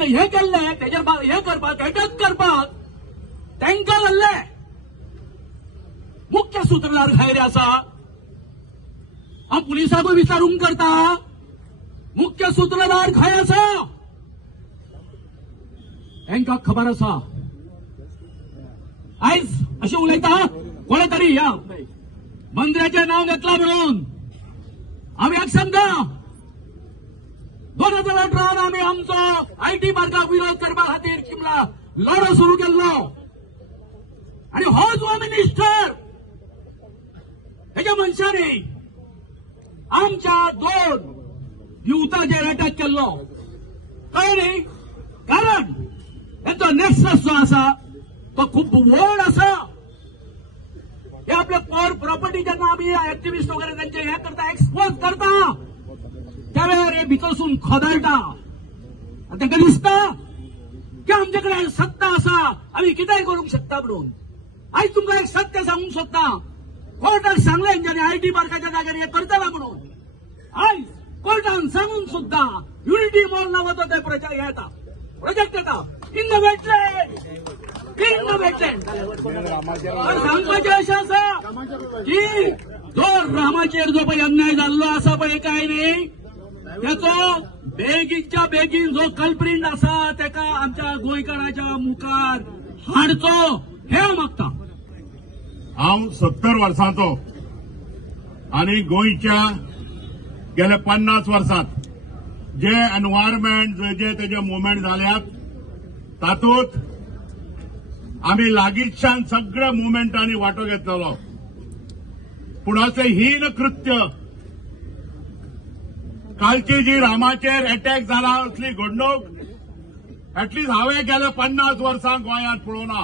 हे केल्ले तेजेर हे करपाक अटक करपाक तांकां जाल्ले मुख्य सूत्रधार खंय रे आसा हांव पुलिसांकूय विचारूंक करता मुख्य सूत्रधार खंय आसा तांकां खबर आसा आयज अशें उलयता कोणे तरी ह्या मंत्र्याचें नांव घेतलां म्हणून आमी एक सांगता 2018 आमी आमचो आयटी पार्काक विरोध करपा खातीर चिमला लढो सुरू केल्लो आणि हो जो मिनिस्टर हेच्या मनशांनी आमच्या 2 युवतांचेर अटॅक केल्लो कळ्ळें न्ही कारण हेचो नेक्सस जो आसा तो खूब व्हड आसा हे आपले पॉवर प्रॉपर्टी जेन्ना आमी एक्टिविस्ट वगैरे त्यांचे हे करता एक्सपोज करता त्यावेळेर हे भितरसून खोदळटा आनी तांकां दिसता की आमचे कडेन सत्ता आसा आमी कितेंय करूंक शकता म्हणून आयज तुमकां एक सत्य सांगूंक सोदता कोर्टाक सांगलें हेंच्यांनी आयटी पार्काच्या जाग्यार हे करतला म्हणून आयज कोर्टान सांगून सुद्धा युनिटी मॉल नावाचो ते प्रोजेक्ट येता इन द वेटलँड सांगपाचें अशें आसा की जो रामाचेर जो पळय अन्याय जाल्लो आसा पळय काय न्ही त्याचो बेगीच्या बेगीन जो कल्प्रिंट आसा तेका आमच्या गोंयकाराच्या मुखार हाडचो हे हांव मागता। हांव 70 वर्सांचो आनी गोंयच्या गेल्या 50 वर्सांत जे एनवायरमेंट जे तेजे मुवमेंट जाल्यात तातूंत आमी लागींच्यान सगळ्या मुवमेंटांनी वांटो घेतलेलो पूण अशें हीन कृत्य कालची जी रामाचेर अटॅक जाला असली घडणूक एटलीस्ट हांवें गेल्या 50 वर्सां गोंयांत पळोवना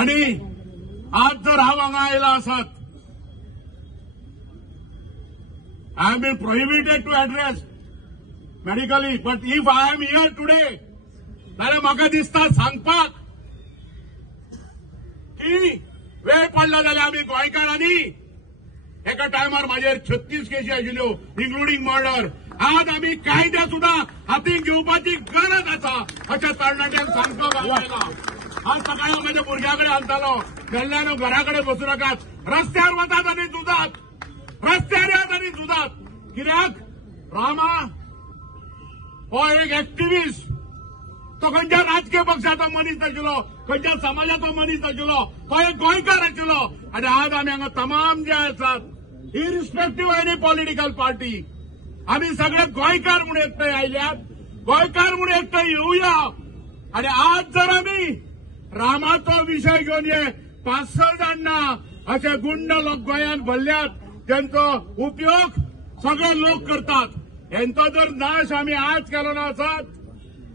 आनी आज जर हांव हांगा आयला आसत I have been prohibited to address medically, but if I am here today, जाल्यार म्हाका दिसता सांगपाक की वेळ पडला जाल्यार आमी गोंयकारांनी एका टायमार म्हाजेर 36 केसी आशिल्ल्यो इन्क्लुडींग मर्डर आज आमी कायदे सुद्धा हातीक घेवपाची गरज आसा अशें तरणाट्यांक सांगपाक आयला। आज सकाळी म्हाज्या भुरग्याकडे आणतालो गेल्ल्यान घरा कडेन बसूं नाकात रस्त्यार वतात आनी झुजात रस्त्यार येतात आनी झुजात कित्याक रामा हो एक एक्टिविस्ट तो खंयच्या राजकीय पक्षाचो मनीस नाशिल्लो खंयच्या समाजाचो मनीस नाशिल्लो तो एक गोंयकार आशिल्लो आनी आज आमी हांगा तमाम जे आसात इरिस्पेक्टीव एनी पॉलिटिकल पार्टी आमी सगळे गोंयकार म्हूण एकठांय आयल्यात गोंयकार म्हूण एकठांय येवया आनी आज जर आमी रामाचो विशय घेवन हे 5-6 जाणां अशे गुंड लोक गोंयांत भरल्यात त्यांचो उपयोग सगळे लोक करतात हेंचो जर नाश आमी आज केलो ना आसत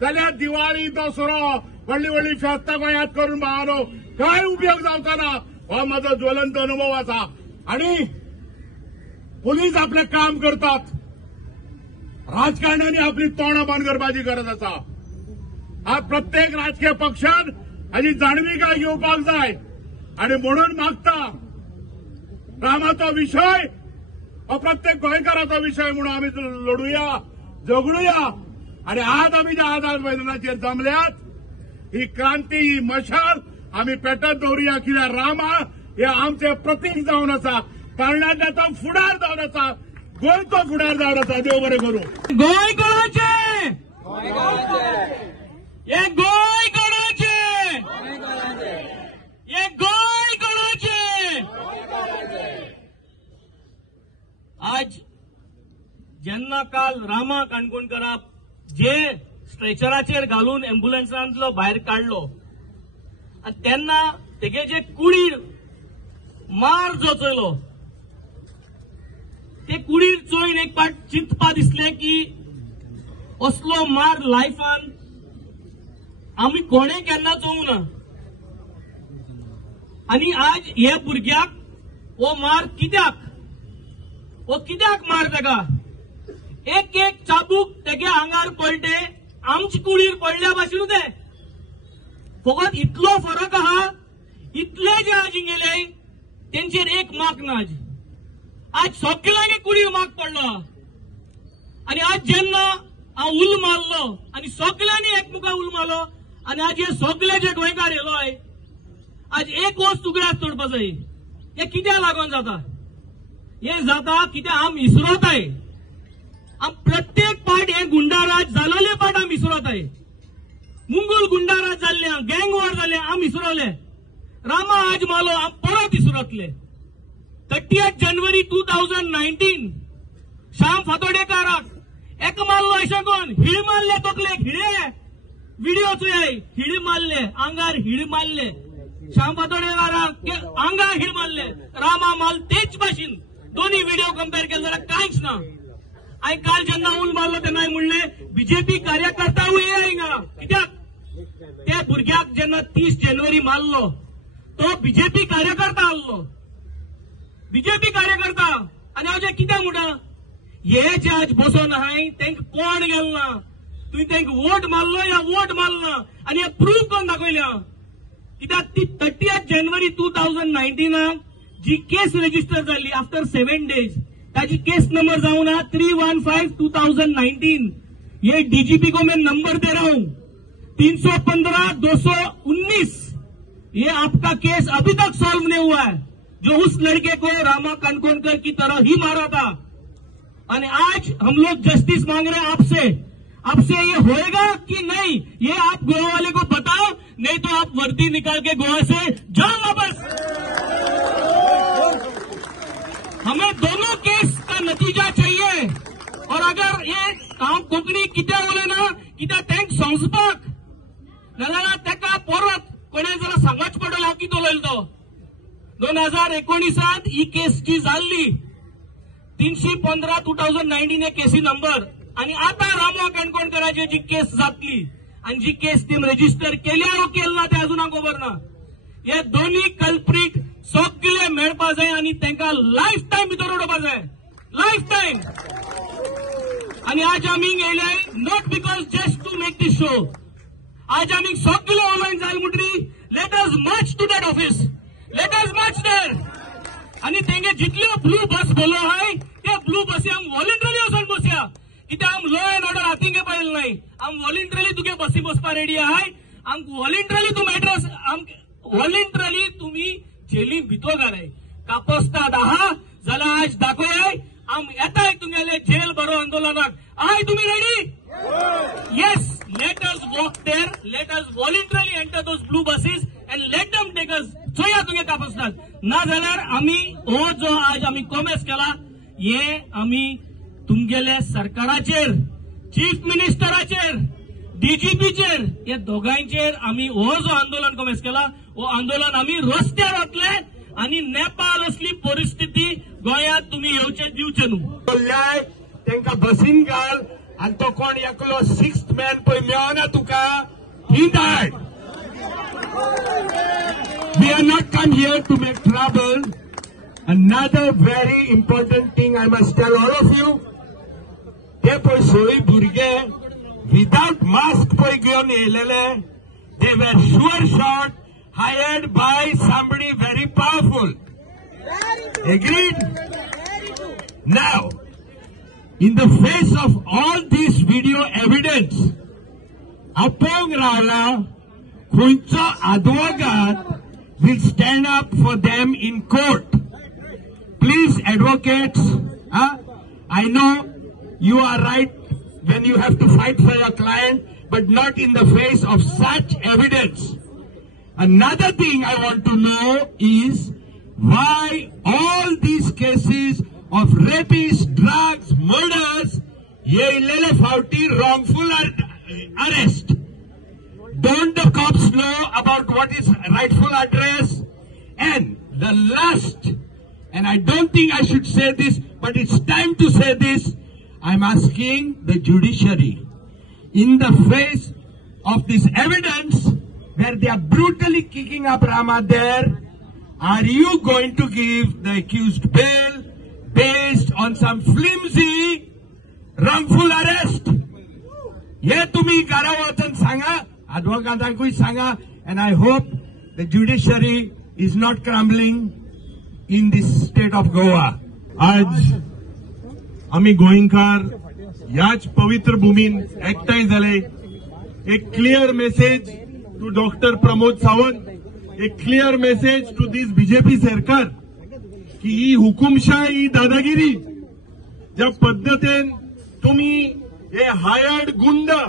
जाल्यार दिवाळी दसरो व्हडली व्हडली फेस्तां गोंयांत करून भावानो कांय उपयोग जावचो ना हो म्हजो ज्वलंत अनुभव आसा आनी पुलीस आपलें काम करतात राजकारण्यांनी आपली तोंडां बंद करपाची गरज आसा आज प्रत्येक राजकीय पक्षान हाची जाणविकाय घेवपाक जाय आनी म्हणून मागता रामाचो विशय हो प्रत्येक गोंयकाराचो विशय म्हणून आमी लढुया झगडुया आनी आज आमी ज्या आझाद मैदानाचेर जमल्यात ही क्रांती ही मशाल आमी पेटत दवरुया कित्याक रामा हे आमचे प्रतीक जावन आसा तरणाट्याचो फुडार जावन आसा गोंयचो फुडार जावन आसा देव बरें करूं गोंयकाराचे हे गोंयकाराचे हे गोंयकाराचे आज जेन्ना काल रामा काणकोणकाराक जे स्ट्रेचराचेर घालून अँब्युलन्सांतलो भायर काडलो आनी तेन्ना तेगे जे कुडीर मार जो चयलो ते कुडीर चोयन एक पाट चिंतपा दिसलें की असलो मार लायफान आमी कोणें केन्ना चोवूं ना आनी आज हे भुरग्याक हो मार कित्याक मार तेका एक एक चाबूक तेगे आंगार पडले आमची कुडीर पडल्या भाशेन ते फकत इतलो फरक आहा इतले जे आज गेले तेंचेर एक मार्क ना आज सगळ्यांक कुडीर मार्क पडलो आनी आज जेन्ना हांव उल मारलो आनी सगळ्यांनी एकमुखा उल मारलो आनी आज हे सगळे जे गोंयकार येयलोय आज एक वस्त उगड्याक तोडपा जाय. हे कित्याक लागून जाता? हे जाता कित्याक आम इसरताय. आम प्रत्येक पाट हे गुंडाराज जालोले पाट आम इसरताय. मुंगूल गुंडाराज जाल्ले, गँग वॉर जाल्ले आम इसरवले. रामा आज मालो आम परत इसरतले. 30 जानेवारी 2019 श्याम फातोडेकाराक एक मारलो अशें कोण हिळ मारले तकलेक हिळे व्हिडिओ चोयाय हिळ मारले आंगार हिळ मारले. श्याम फातोडेकाराक आंगार हिळ मारले. रामा माल तेच भाशेन दोन्ही व्हिडिओ कंपेअर केले जाल्यार कांयच ना. हांवें काल जेन्ना उल मारलो तेन्ना म्हणले बीजेपी कार्यकर्ता येया हिंगा. कित्याक त्या भुरग्याक जेन्ना 30 जानेवारी मारलो तो बीजेपी कार्यकर्ता आसलो. बीजेपी कार्यकर्ता आनी हांव जे कित्याक म्हणटा हे जे आज बसोन आहाय तांकां कोण गेलो ना. तुवें तांकां वोट मारलो या वोट मारलो ना आनी हे प्रूव्ह करून दाखयल्या. कित्याक ती 30 जानेवारी 2019 जी केस रजिस्टर जाल्ली आफ्टर 7 days ताजी केस नंबर जावन 315/2019. ये डीजीपी को मैं नंबर दे रहा हूं 315/219. ये आपका केस अभी तक सॉल्व नहीं हुआ है. जो उस लड़के को रामा कनकोनकर की तरह ही मारा था. और आज हम लोग जस्टिस मांग रहे हैं आपसे ये होएगा कि नहीं ये आप गोवा वाले को बताओ, नहीं तो आप वर्दी निकाल के गोवा से जाओ वापस. हमें दोनों केस का नतीजा चाहिए. और अगर ये काम कोंकणी कित्या उलयना कित्याक तांकां संसपाक नाजाल्यार ताका परत कोणें जाल्यार सांगच पडटलें हांव कितें उलयलो तो. 2019 ही केस जी जाल्ली 315/2019 हे केसी नंबर आनी आतां रामा कणकोणकराची जी केस जातली आनी जी केस टीम रजिस्टर केल्या वा केली ना ते अजून खबर ना. हे दोन्ही कल्प्रीट सगळे मेळपा जाय आनी तांकां लायफ टायम भितर उडोवपा जाय. Life time. आनी आज आमी येयले not because just to make this show. आज आमी सगळे ऑनलायन जाय म्हणटरी let us march to that office. Let us march there. आनी तेंगे जितल्यो ब्लू बस बोलो आहाय ते ब्लू बसी आम वॉलंटरी वचून बसया. कित्याक आम लॉ एंड ऑर्डर हातींगे पळयलें नाय. आम वॉलंटरी तुगे बसी बसपा रेडी आहाय. आम वॉलंटरी तुम एड्रेस वॉलंटरी तुम्ही जेली भितर घालाय. कापस्ताद आहा जाल्यार आज दाखोयाय. आम येताय तुमगेले जेल बरो आंदोलनाक. आहाय तुम्ही ready? Yes. Let us walk there. Let us voluntary enter those blue buses and let them take us. चोया तुगे कापस्ताद. ना जाल्यार आमी हो जो आज आमी कॉमेस केला हे आमी तुमगेले सरकाराचेर चीफ मिनिस्टराचेर डीजीपीचेर हे दोगांचेर आमी हो जो आंदोलन कॉमेस केला हो आंदोलन आमी रस्त्यार वतले आनी नेपाळ असली परिस्थिती गोंयांत तुम्ही येवचे दिवचे न्हू. तांकां बसीन घाल आनी तो कोण एकलो 6th मॅन पळय मेळना तुका ही धाड. We are not come here to make trouble. Another very important thing I must tell all of you. Te poi soi burge without mask poi घेवन येयलेले. They were sure shot hired by somebody very powerful. Agreed? Now, in the face of all this video evidence, Apong Raula, Khuncho advocate will stand up for them in court. Please, advocates, I know you are right when you have to fight for your client, but not in the face of such evidence. Another thing I want to know is why all these cases of rapists, drugs, murders, yeilele fauti wrongful arrest. Don't the cops know about what is rightful address? And the last, and I don't think I should say this, but it's time to say this, I'm asking the judiciary, in the face of this evidence where they are brutally kicking up Rama there, are you going to give the accused bail based on some flimsy wrongful arrest? Ye tumi घरा वचून सांगा, advocatankuy सांगा, and I hope the judiciary is not crumbling in this state of Goa. आज आम्ही गोंयकार ह्याच पवित्र भूमीन एकठांय जाले. एक clear message to doctor Pramod Sawant, एक clear message to this BJP सरकार की ही हुकुमशाही, ही दादागिरी ज्या पद्धतीन तुम्ही हे हायर्ड गुंडा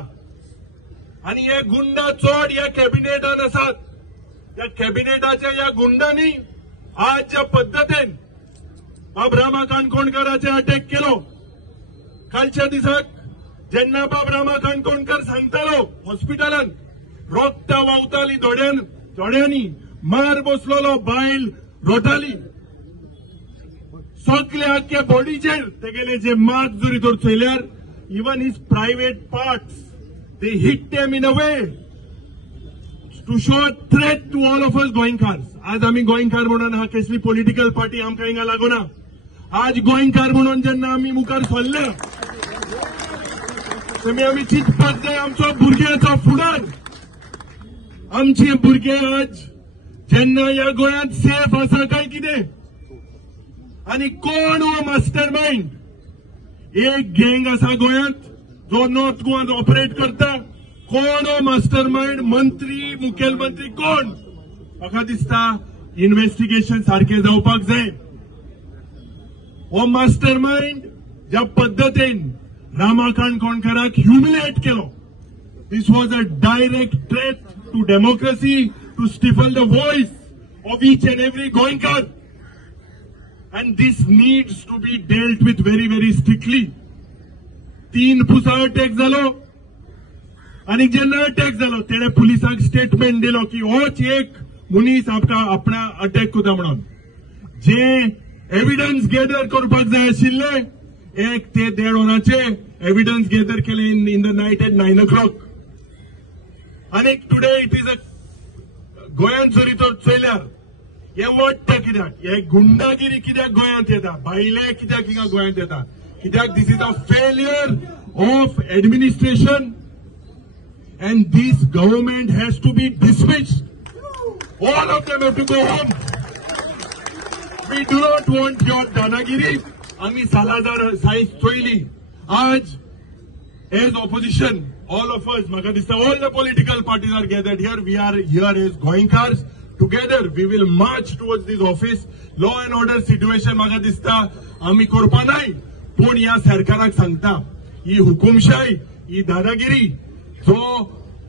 आणि हे गुंडा चोड या कॅबिनेटात आसात, त्या कॅबिनेटाच्या या गुंडांनी आज ज्या पद्धतीन बाब रामा काणकोणकराचे अटॅक केलो. कालच्या दिसाक जेन्ना बाब रामा काणकोणकर सांगतालो हॉस्पिटलान रोगता व्हांवताली दोळ्यांनी, मार बसलोलो, बायल रोटाली, सगळे आख्या बॉडीचेर तेगेले जे मार्क जरी तर चयल्यार even his private parts they hit them in a way to show a threat to all of us गोंयकार. आज आम्ही गोंयकार म्हणून हा कसली पॉलिटिकल पार्टी आमकां हिंगा लागोना. आज गोंयकार म्हणून जेन्ना आमी मुखार सरले तेन्ना आमी चिंतपाक जाय आमचो भुरग्याचो फुडार. आमचे भुरगे आज जेन्ना ह्या गोंयांत सेफ आसा काय कितें, आनी कोण हो मास्टर माइंड? एक गँग आसा गोंयांत जो नॉर्थ गोवान ऑपरेट करता. कोण हो मास्टर माइंड? मंत्री, मुखेलमंत्री कोण? म्हाका दिसता इन्व्हेस्टिगेशन सारखे जावपाक जाय. हो मास्टर माइंड ज्या पद्धतीन रामा काणकोणकराक ह्युमिलेट केलो, this was a direct threat to democracy, to stifle the voice of each and every गोंयकार. And this needs to be dealt with very, very strictly. 3 Pusa attack जालो आणि जेन्ना अटॅक जालो तेणे पुलिसाक स्टेटमेंट दिलो की होच एक मनीस आपणा अटॅक कोता म्हणून. जे एव्हिडन्स गॅदर करपाक जाय आशिल्ले 1 ते 1.5 वरांचे एव्हिडन्स गॅदर केले in the night at 9 o'clock. आणि टुडे इट इज अ गोंयांत जरी तर चयल्यार हे वाडटा कित्याक? हे गुंडागिरी कित्याक गोंयांत येता? भायले कित्याक हिंगा गोंयांत येता? कित्याक this is a failure of administration and this government has to be dismissed. All of them have to go home. We do not want your danagiri. आम्ही सालादार साईज चोयली. आज as opposition, all of us, म्हाका दिसता all the political parties are gathered here. We are here as Goinkars. Together we will march towards this office. Law and order situation म्हाका दिसता आम्ही करपा नाय. पूण ह्या सरकाराक सांगता ही हुकुमशाही, ही दादागिरी जो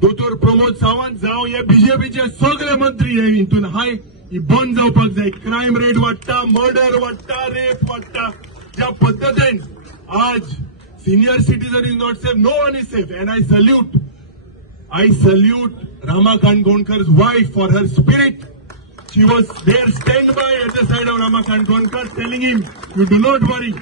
दोतोर प्रमोद सावंत जावं हे बीजेपीचे सगळे मंत्री हे हितून हाय ही बंद जावपाक जाय. क्रायम रेट वाडटा, मर्डर वाडटा, रेप वाडटा. ज्या पद्धतीन आज senior citizen is not safe, no one is safe. And I salute Rama Kankonkar's wife for her spirit. She was there standby at the side of Rama Kankonkar telling him, you do not worry.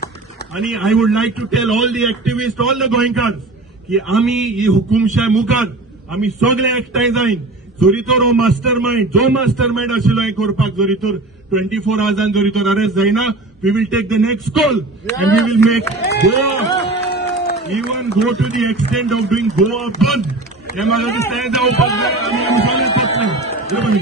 And I would like to tell all the activists, all the Goinkars, की आम्ही ही हुकुमशाही मुखार आम्ही सगळे एकठांय जाईन. जरी तर हो मास्टर माइंड, जो मास्टर माइंड आशिल्लो हे करपाक जरी तर 24 hours जरी तर अरेस्ट जायना, we will take the next call and we will make Goa, even go to the extent of doing Goa band. हे म्हाका दिसता हे जावपाक जाय आनी आमी सगळे करतले.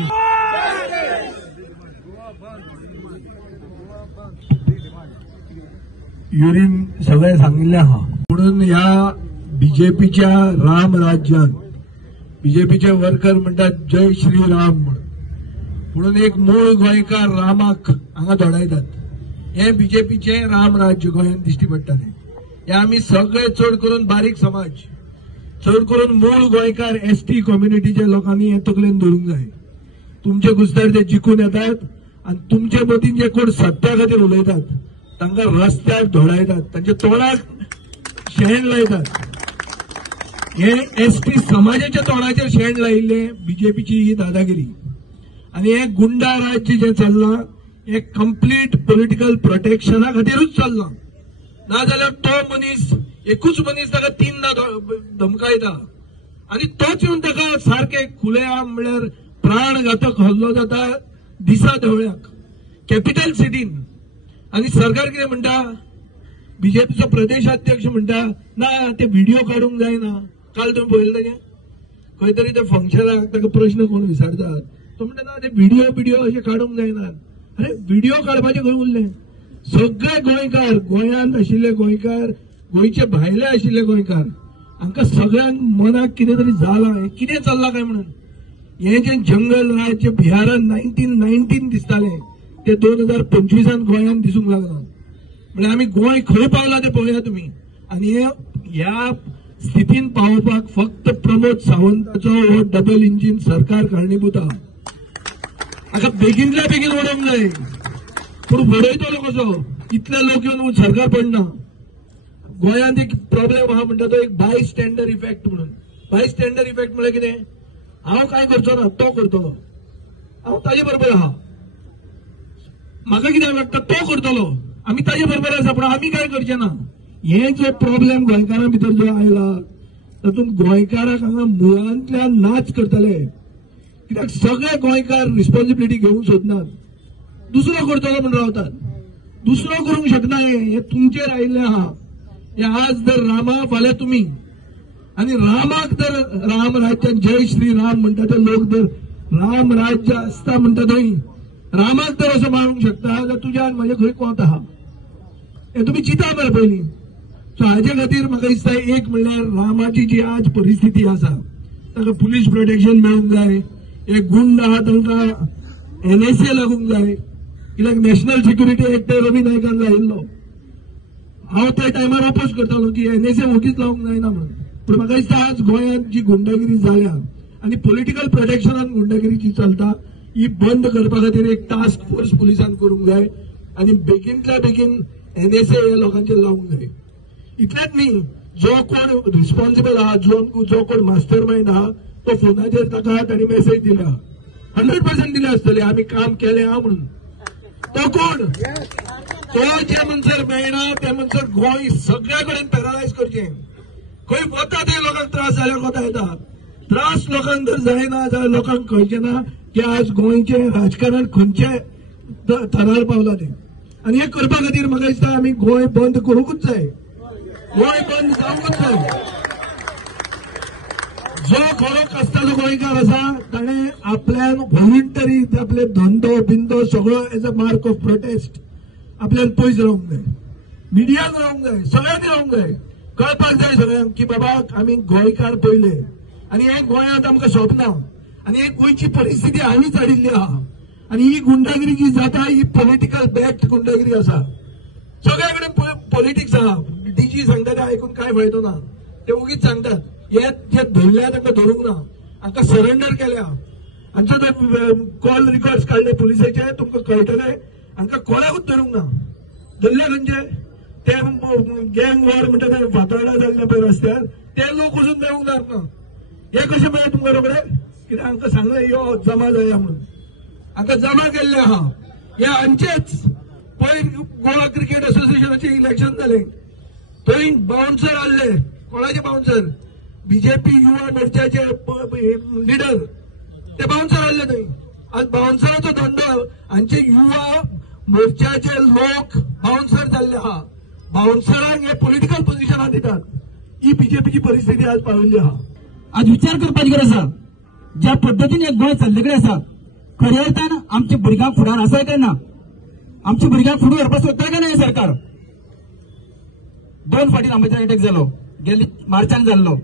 युरीन सगळे सांगिल्ले आहा. म्हणून ह्या बीजेपीच्या राम राज्यात बीजेपीचे वर्कर म्हणतात जय श्रीराम म्हणून एक मूळ गोंयकार रामाक हांगा धोडायतात. हे बीजेपीचे राम राज्य गोंयांत दिश्टी पडटले. हे आमी सगळे चड करून बारीक समाज, चड करून मूळ गोंयकार एसटी कम्युनिटीच्या लोकांनी हे तकलेन धरूंक जाय. तुमचे गुस्तार ते जिखून येतात आणि तुमचे मतीन जे कोण सत्या खातीर उलयतात तांकां रस्त्यार धोडायतात, तांच्या तोंडाक शेण लायतात. हे एसटी समाजाच्या तोंडाचेर शेण लायिल्ले बीजेपीची ही दादागिरी आणि हे गुंडा राज्य जे चल्लां हे कंप्लीट पॉलिटिकल प्रोटेक्शना खातीरूच चल्लां. नाजाल्यार तो मनीस, एकूच मनीस ताका 3दा धमकायता आणि तोच येवन ताका सारखे खुलेआम म्हळ्यार प्राणघातक हल्लो जाता दिसा ढवळ्याक कॅपिटल सिटीन. आणि सरकार कितें म्हणटा, बीजेपीचो प्रदेशाध्यक्ष म्हणटा ना ते व्हिडिओ काडूंक जायना. काल तुम्ही पळयलें तेगे खंय तरी ते फंक्शनाक ताका प्रश्न कोण विचारतात, तो म्हणटा ना ते व्हिडिओ अशें काडूंक जायना. अरे व्हिडिओ काडपाचें खंय उरलें? सगळे गोंयकार, गोंयांत आशिल्ले गोंयकार गोंयचे भायले आशिल्ले गोंयकार हांकां सगळ्यांक मनाक कितें तरी जालां, हें कितें चल्लां काय म्हणून. हे जे जंगल राज जे बिहारान 1919 दिसतालें ते 2025 गोंयांत दिसूंक लागला. म्हणजे आमी गोंय खंय पावला ते पळया तुमी. आणि ह्या स्थितीन पावोवपाक फक्त प्रमोद सावंताचो हो डबल इंजिन सरकार कारणीभूत आहा. हाका बेगिनल्या बेगीन वडोवंक जाय, पूण वडयतलो कसो? इतले लोक येवन सरकार पडना. गोंयांत एक प्रॉब्लेम आहा म्हणटा तो एक बाय स्टँडर इफेक्ट म्हणून. बाय स्टँडर इफेक्ट म्हळ्यार कितें? हांव काय करचो ना, तो करतलो, हांव ताजे बरोबर आहा. म्हाका कितें वाटता, तो करतलो, आमी ताजे बरोबर आसा, पूण आमी काय करचे ना. हे जे प्रॉब्लेम गोंयकारां भितर जो आयला तातूंत गोंयकाराक हांगा मुळांतल्यान नाच करतले. कित्याक सगळे गोंयकार रिस्पॉन्सिबिलिटी घेवंक सोदनात, दुसरो करतलो म्हूण रावतात. दुसरो करूंक शकना. हे तुमचेर आयिल्लें आहा. हे आज जर रामा, फाल्यां तुमी. आणि रामाक जर राम राज्यात जय श्री राम म्हणटा ते लोक जर राम राज्य आसता म्हणटा थंय रामाक जर असं मानूंक शकता जाल्यार तुज्या आनी म्हाजे खंय कोत आहा हे तुमी चिंता मरे पयलीं. सो हाजे खातीर म्हाका दिसता एक म्हणल्यार रामाची जी आज परिस्थिती आसा ताका पुलीस प्रोटेक्शन मेळूंक जाय. हे गुंड आहा तांकां NSA लागूंक जाय. कित्याक नॅशनल सिक्युरिटी एक्ट रवी नायकान लायिल्लो. हांव त्या टायमार अपोज करतालो की NSA मोठीच लावंक जायना म्हणून. पण म्हाका दिसता आज गोंयांत जी गुंडागिरी जाल्या आनी पॉलिटिकल प्रोटेक्शनान गुंडागिरी जी चलता ही बंद करपा खातीर एक टास्क फोर्स पुलिसान करूंक जाय आनी बेगिनतल्या बेगीन NSA ह्या लोकांचेर लावंक जाय. इतलेंच न्ही, जो कोण रिस्पॉन्सिबल आहा, जो कोण मास्टर माइंड आहा तो फोनाचेर ताका ताणी मेसेज दिल्या 100% दिले आसतले आमी काम केलें आहा म्हणून. तो कोण? तो जे मनसर मेळना त्या मनसर गोंय सगळ्या कडेन पॅरालायज करचें. खंय वता ते लोकांक त्रास जाल्यार कोता येता. त्रास लोकांक जर जायना जाल्यार लोकांक कळचें ना की आज गोंयचे राजकारण खंयचे थरार पावला ते. आनी हे करपा खातीर म्हाका दिसता आमी गोंय बंद करूंकूच जाय. गोंय बंद जावंकूच जाय. जो खरो कश्टाचो गोंयकार आसा ताणें आपल्यान व्हॉलंटरी आपले धंदो बिंदो सगळो as a mark of prostate आपल्यान पयस रावंक जाय. मिडियान रावंक जाय, सगळ्यांनी रावंक जाय. कळपाक जाय सगळ्यांक की बाबा आमी गोंयकार पयले आनी हे गोंयांत आमकां सोबना आनी हे गोंयची परिस्थिती हांवेच हाडिल्ली आहा. आनी ही गुंडागिरी जी जाता ही पॉलिटिकल बॅक्ड गुंडागिरी आसा. सगळे कडेन पॉलिटिक्स आहा. DG सांगता ते आयकून काय फायदो ना. ते उगीच सांगतात. हे जे धरल्या तांकां धरूंक ना, हांकां सरेंडर केल्या. हांचो ते कॉल रिकॉर्ड्स काडले पुलिसाचे तुमकां कळटले. हांकां कोणाकूच धरूंक ना. धरले खंयचे ते गँग वॉर म्हणटा ते फातोर्डा जाल्ले पळय रस्त्यार ते लोक वचून मेळूंक जायना. हे कशें मेळ्ळे तुमकां रोखडे? कित्याक हांकां सांगलें यो जमा जाया म्हणून. हांकां जमा केल्ले आहा. हे हांचेच पळय गोवा क्रिकेट असोसिएशनाचें इलेक्शन जालें थंय बाउन्सर आसले. कोणाचे बाउन्सर? BJP युवा मोर्चाचे लिडर ते बाउन्सर आसले थंय. आज बाउन्सराचो धंदो हांचे युवा मोर्चाचे लोक बाउन्सर जाल्ले आहा. बाउन्सरांक हे पॉलिटिकल पोझिशनां दितात. ही BJPची परिस्थिती आज पाविल्ली आहा. आज विचार करपाची गरज आसा. ज्या पद्दतीन एक गोंय चल्ले कडेन आसा खऱ्या अर्थान आमच्या भुरग्यांक फुडार आसा काय ना? आमच्या भुरग्यांक फुडें व्हरपाक सोदता काय ना हे सरकार? 2 फावटी आंबेडकर अटॅक जालो. गेल्ली मार्चान जाल्लो,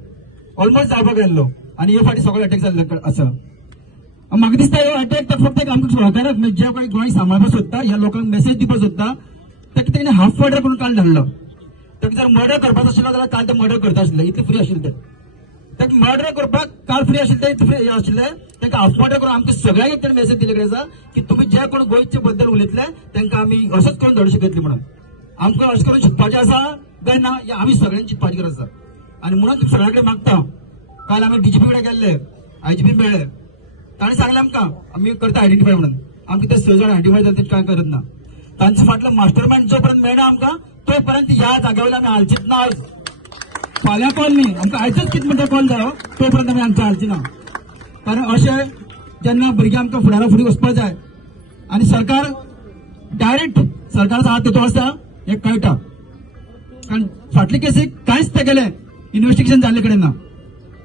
ऑलमोस्ट जावपाक आयल्लो आनी हे फावटी सगळो अटॅक जाल्लो आसा. म्हाका दिसता हो अटॅक फक्त एक आमकां सहकाराक जे कोणी गोंय सांबाळपाक सोदता ह्या लोकांक मेसेज दिवपाक सोदता ताका तेणें हाफ मर्डर करून काल धाडलो. ताका जर मर्डर करपाचो आशिल्लो जाल्यार काल ते मर्डर करता आशिल्ले. इतले फ्री आशिल्ले ते. ताका मर्डर करपाक काल फ्री आशिल्ले इतले फ्री आशिल्ले. ताका हाफ मर्डर करून आमकां सगळ्यांक एक मेसेज दिले कडेन आसा की तुमी जे कोण गोंयचे बद्दल उलयतले तांकां आमी अशेंच करून धाडूं शकतली म्हणून. आमकां अशें करून शिकपाचें आसा काय ना हे आमी सगळ्यांनी चिंतपाची गरज आसा. आनी म्हणून सगळ्या कडेन मागता. काल आमी DGP कडेन गेल्ले, IGP मेळ्ळे. ताणें सांगलें आमकां आमी करता आयडेंटिफाय म्हणून. आमकां ते 6 जाण आयडेंटिफाय जाता कांय करत ना. तांचे फाटलो मास्टर माइंड जो पर्यंत मेळना आमकां तोपर्यंत ह्या जाग्या वयल्यान आमी हालचीत ना. फाल्यां कॉल न्ही आमकां आयजच कितें म्हणटा कॉल जायो तोपर्यंत आमी आमचें हालची ना. कारण अशें जेन्ना भुरगे आमकां फुडारा फुडें वचपाक जाय आनी सरकार डायरेक्ट सरकाराचो हात तेतूंत आसा हें कळटा. कारण फाटले केसीक कांयच ते गेले इन्व्हेस्टिगेशन जाल्ले कडेन ना.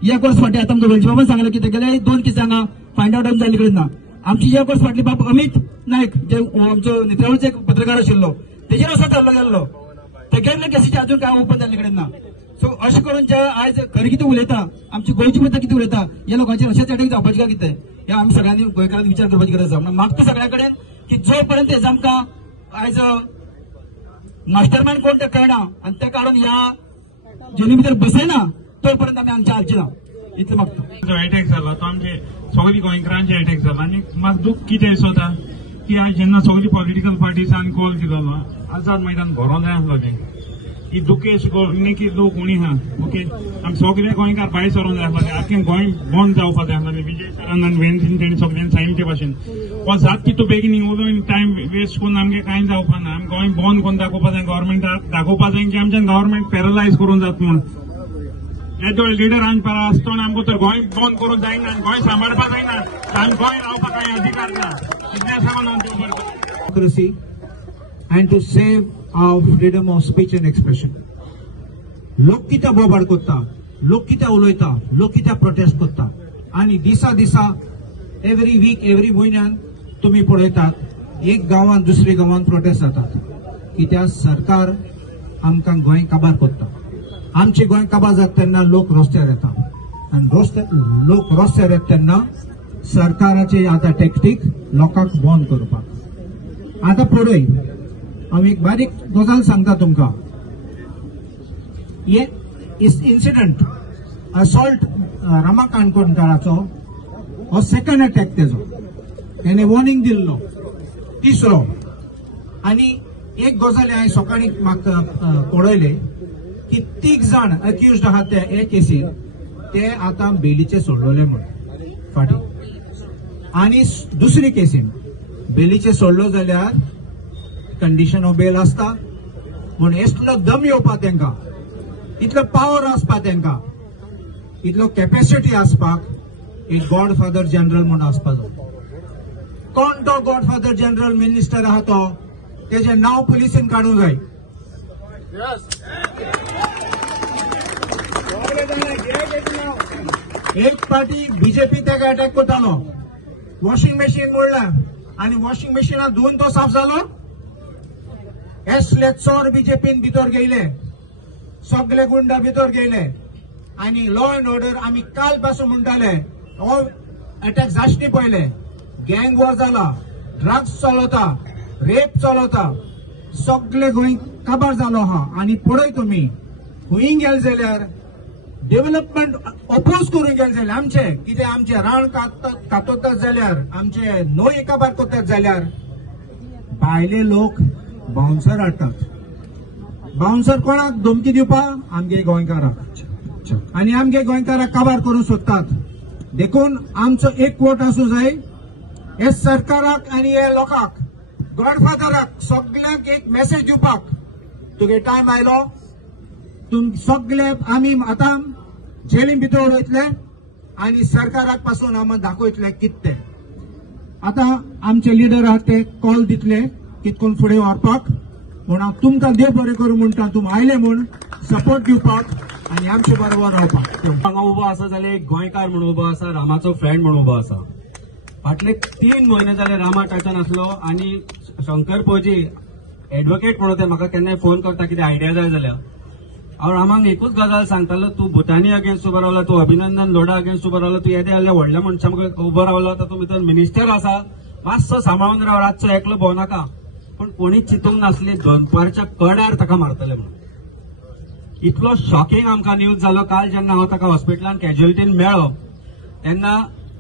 ह्या कोर्स फाटी आतां आमकां वेलची बाबान सांगलें की ते गेले 2 केसी हांगा फायंड आउट जाल्ले कडेन ना. आमची ह्या कोर्स फाटली बाब अमित नायक जे आमचो नेत्रावळीचो एक पत्रकार आशिल्लो तेजेर असो हल्लो जाल्लो. सगळ्यांना केसीचे अजून काय ओपन जाल्ले कडेन ना. सो अशें करून जे आयज खरें कितें उलयता आमची गोंयची पद्दत कितें उलयता ह्या लोकांचेर अशेंच अटॅक जावपाचें काय कितें हे आमी सगळ्यांनी गोंयकारांनी विचार करपाची गरज आसा. मागता सगळ्या कडेन की जो पर्यंत हेजो आमकां आयज मास्टर माइंड कोण तें कळना आनी ते कारण ह्या जेली भितर बसयना तो पर्यंत आमी आमच्या हालची ना इतलें मागता. जो अटॅक जाला तो आमचे सगळी गोंयकारांचे अटॅक जाला आनी म्हाका दूख कितें दिसता की आज जेन्ना सगळी पॉलिटिकल पार्टीसान कॉल केलो आझाद मैदान भरों जाय आसलें की दुखेश नेकी लोक कोणी हा ओके आमी सगळे गोंयकार भायर सरों जाय आसलें आख्खें गोंय बंद जावपाक जाय आसलें. विजय सरान आनी वेन्सीन तेणी सगळ्यांनी सांगिल्ले भाशेन हो जात तितू बेगीन उलोवन टायम वेस्ट करून आमगे कांय जावपा ना. आमी गोंय बंद करून दाखोवपा जाय गव्हर्मेंटाक दाखोवपा जाय की आमच्यान गव्हर्मेंट पॅरलायज करून जाता म्हूण. येदो लिडर आसतना आमकां तर गोंय बंद करूंक जायना आनी गोंय सांबाळपाक जायना आनी गोंय रावपाक कांय अधिकार ना. इतल्या सामान democracy and to save our freedom of speech and expression. लोक कित्या बोबाड करता, लोक कित्या उलयता, लोक कित्या प्रोटेस्ट करता आनी दिसा दिसा एवरी वीक एवरी म्हयन्यान तुम्ही पळयतात एक गांवांत दुसरे गांवांत प्रोटेस्ट जातात कित्याक सरकार आमकां गोंय काबार करता. आमचे गोंय काबार जाता तेन्ना लोक रस्त्यार येता आनी लोक रस्त्यार येता तेन्ना सरकाराचे आता टॅक्टीक लोकांक बंद करपाक. आता पळय हांव एक बारीक गजाल सांगता तुमकां. हे इन्सिडंट असॉल्ट रामा काणकोणकाराचो हो सेकंड अटॅक तेजो तेणे वॉर्निंग दिल्लो तिसरो. आनी एक गजाल हांवें सकाळी म्हाका पळयले की 3 जाण अक्युज्ड आहात हे केसीन ते आता बेलीचे सोडलोले म्हणून फाटीं. आनी दुसरी केसीन बेलीचे सोडलो जाल्यार कंडिशन ऑफ बेल आसता म्हूण इतलो दम येवपा तांकां इतलो पावर आसपा तांकां इतलो कॅपॅसिटी आसपाक एक गॉडफादर जनरल म्हूण आसपा जाय. कोण तो गॉडफादर जनरल मिनिस्टर आहा तो तेजें नांव पुलिसीन काडूंक जाय. एक पार्टी बीजेपी तेका अटॅक करतालो वॉशिंग मशीन मोडला आनी वॉशिंग मशीनाक धुवन तो साफ जालो. असले चोर बीजेपीन भितर गेले सगळे गुंडा भितर गेले आनी लॉ अँड ऑर्डर आमी काल पासून म्हणटाले हो अटॅक जाचनी पयले गँग वॉर जाला ड्रग्स चलता रेप चलता सगळे गोंय काबार जालो आहा. आनी पळय तुमी खंय गेले जाल्यार डेव्हलपमेंट अपोज करून गेले जाल्यार आमचे कितें आमचे रान कातोतात जाल्यार आमचे न्हंय काबार करतात जाल्यार भायले लोक बाउन्सर हाडटात. बाउन्सर कोणाक धमकी दिवपाक आमगे गोंयकाराक आनी आमगे गोंयकाराक काबार करूंक सोदतात. देखून आमचो एक वोट आसूं जाय हे सरकाराक आनी हे लोकांक गॉडफादराक सगळ्यांक एक मेसेज दिवपाक तुगे टायम आयलो. तुम सगळे आमी आतां जेलीन भितर उडयतले आनी सरकाराक पासून आमी दाखयतले कितें तें. आतां आमचे लिडर आहात ते कॉल दितले कितकून फुडें व्हरपाक म्हूण हांव तुमकां देव बरें करूं म्हणटा. तुम आयले म्हूण सपोर्ट दिवपाक आनी आमचे बरोबर रावपाक. हांगा उबो आसा जाल्यार एक गोंयकार म्हणून उबो आसा रामाचो फ्रेंड म्हणून उबो आसा. फाटले 3 म्हयने जाले रामा टचान आसलो आनी शंकर पळोवची एडवोकेट म्हणून ते म्हाका केन्नाय फोन करता कितें आयडिया जाय जाल्यार हांव रामाक एकूच गजाल सांगतालो तूं भुतानी अगेन्स्ट उबो रावला तूं अभिनंदन लोढा अगेन्स्ट उबो रावला तूं येदे जाल्यार व्हडल्या मनशा उबो रावला तातूंत भितर मिनिस्टर आसा मातसो सांबाळून राव रातचो एकलो भोंवनाका. पण कोणीच चिंतूंक नासले दनपारच्या कड्यार ताका मारतले म्हणून. इतलो शॉकिंग आमकां न्यूज जालो काल जेन्ना हांव ताका हॉस्पिटलांत कॅज्युअलिटीन मेळ्ळो तेन्ना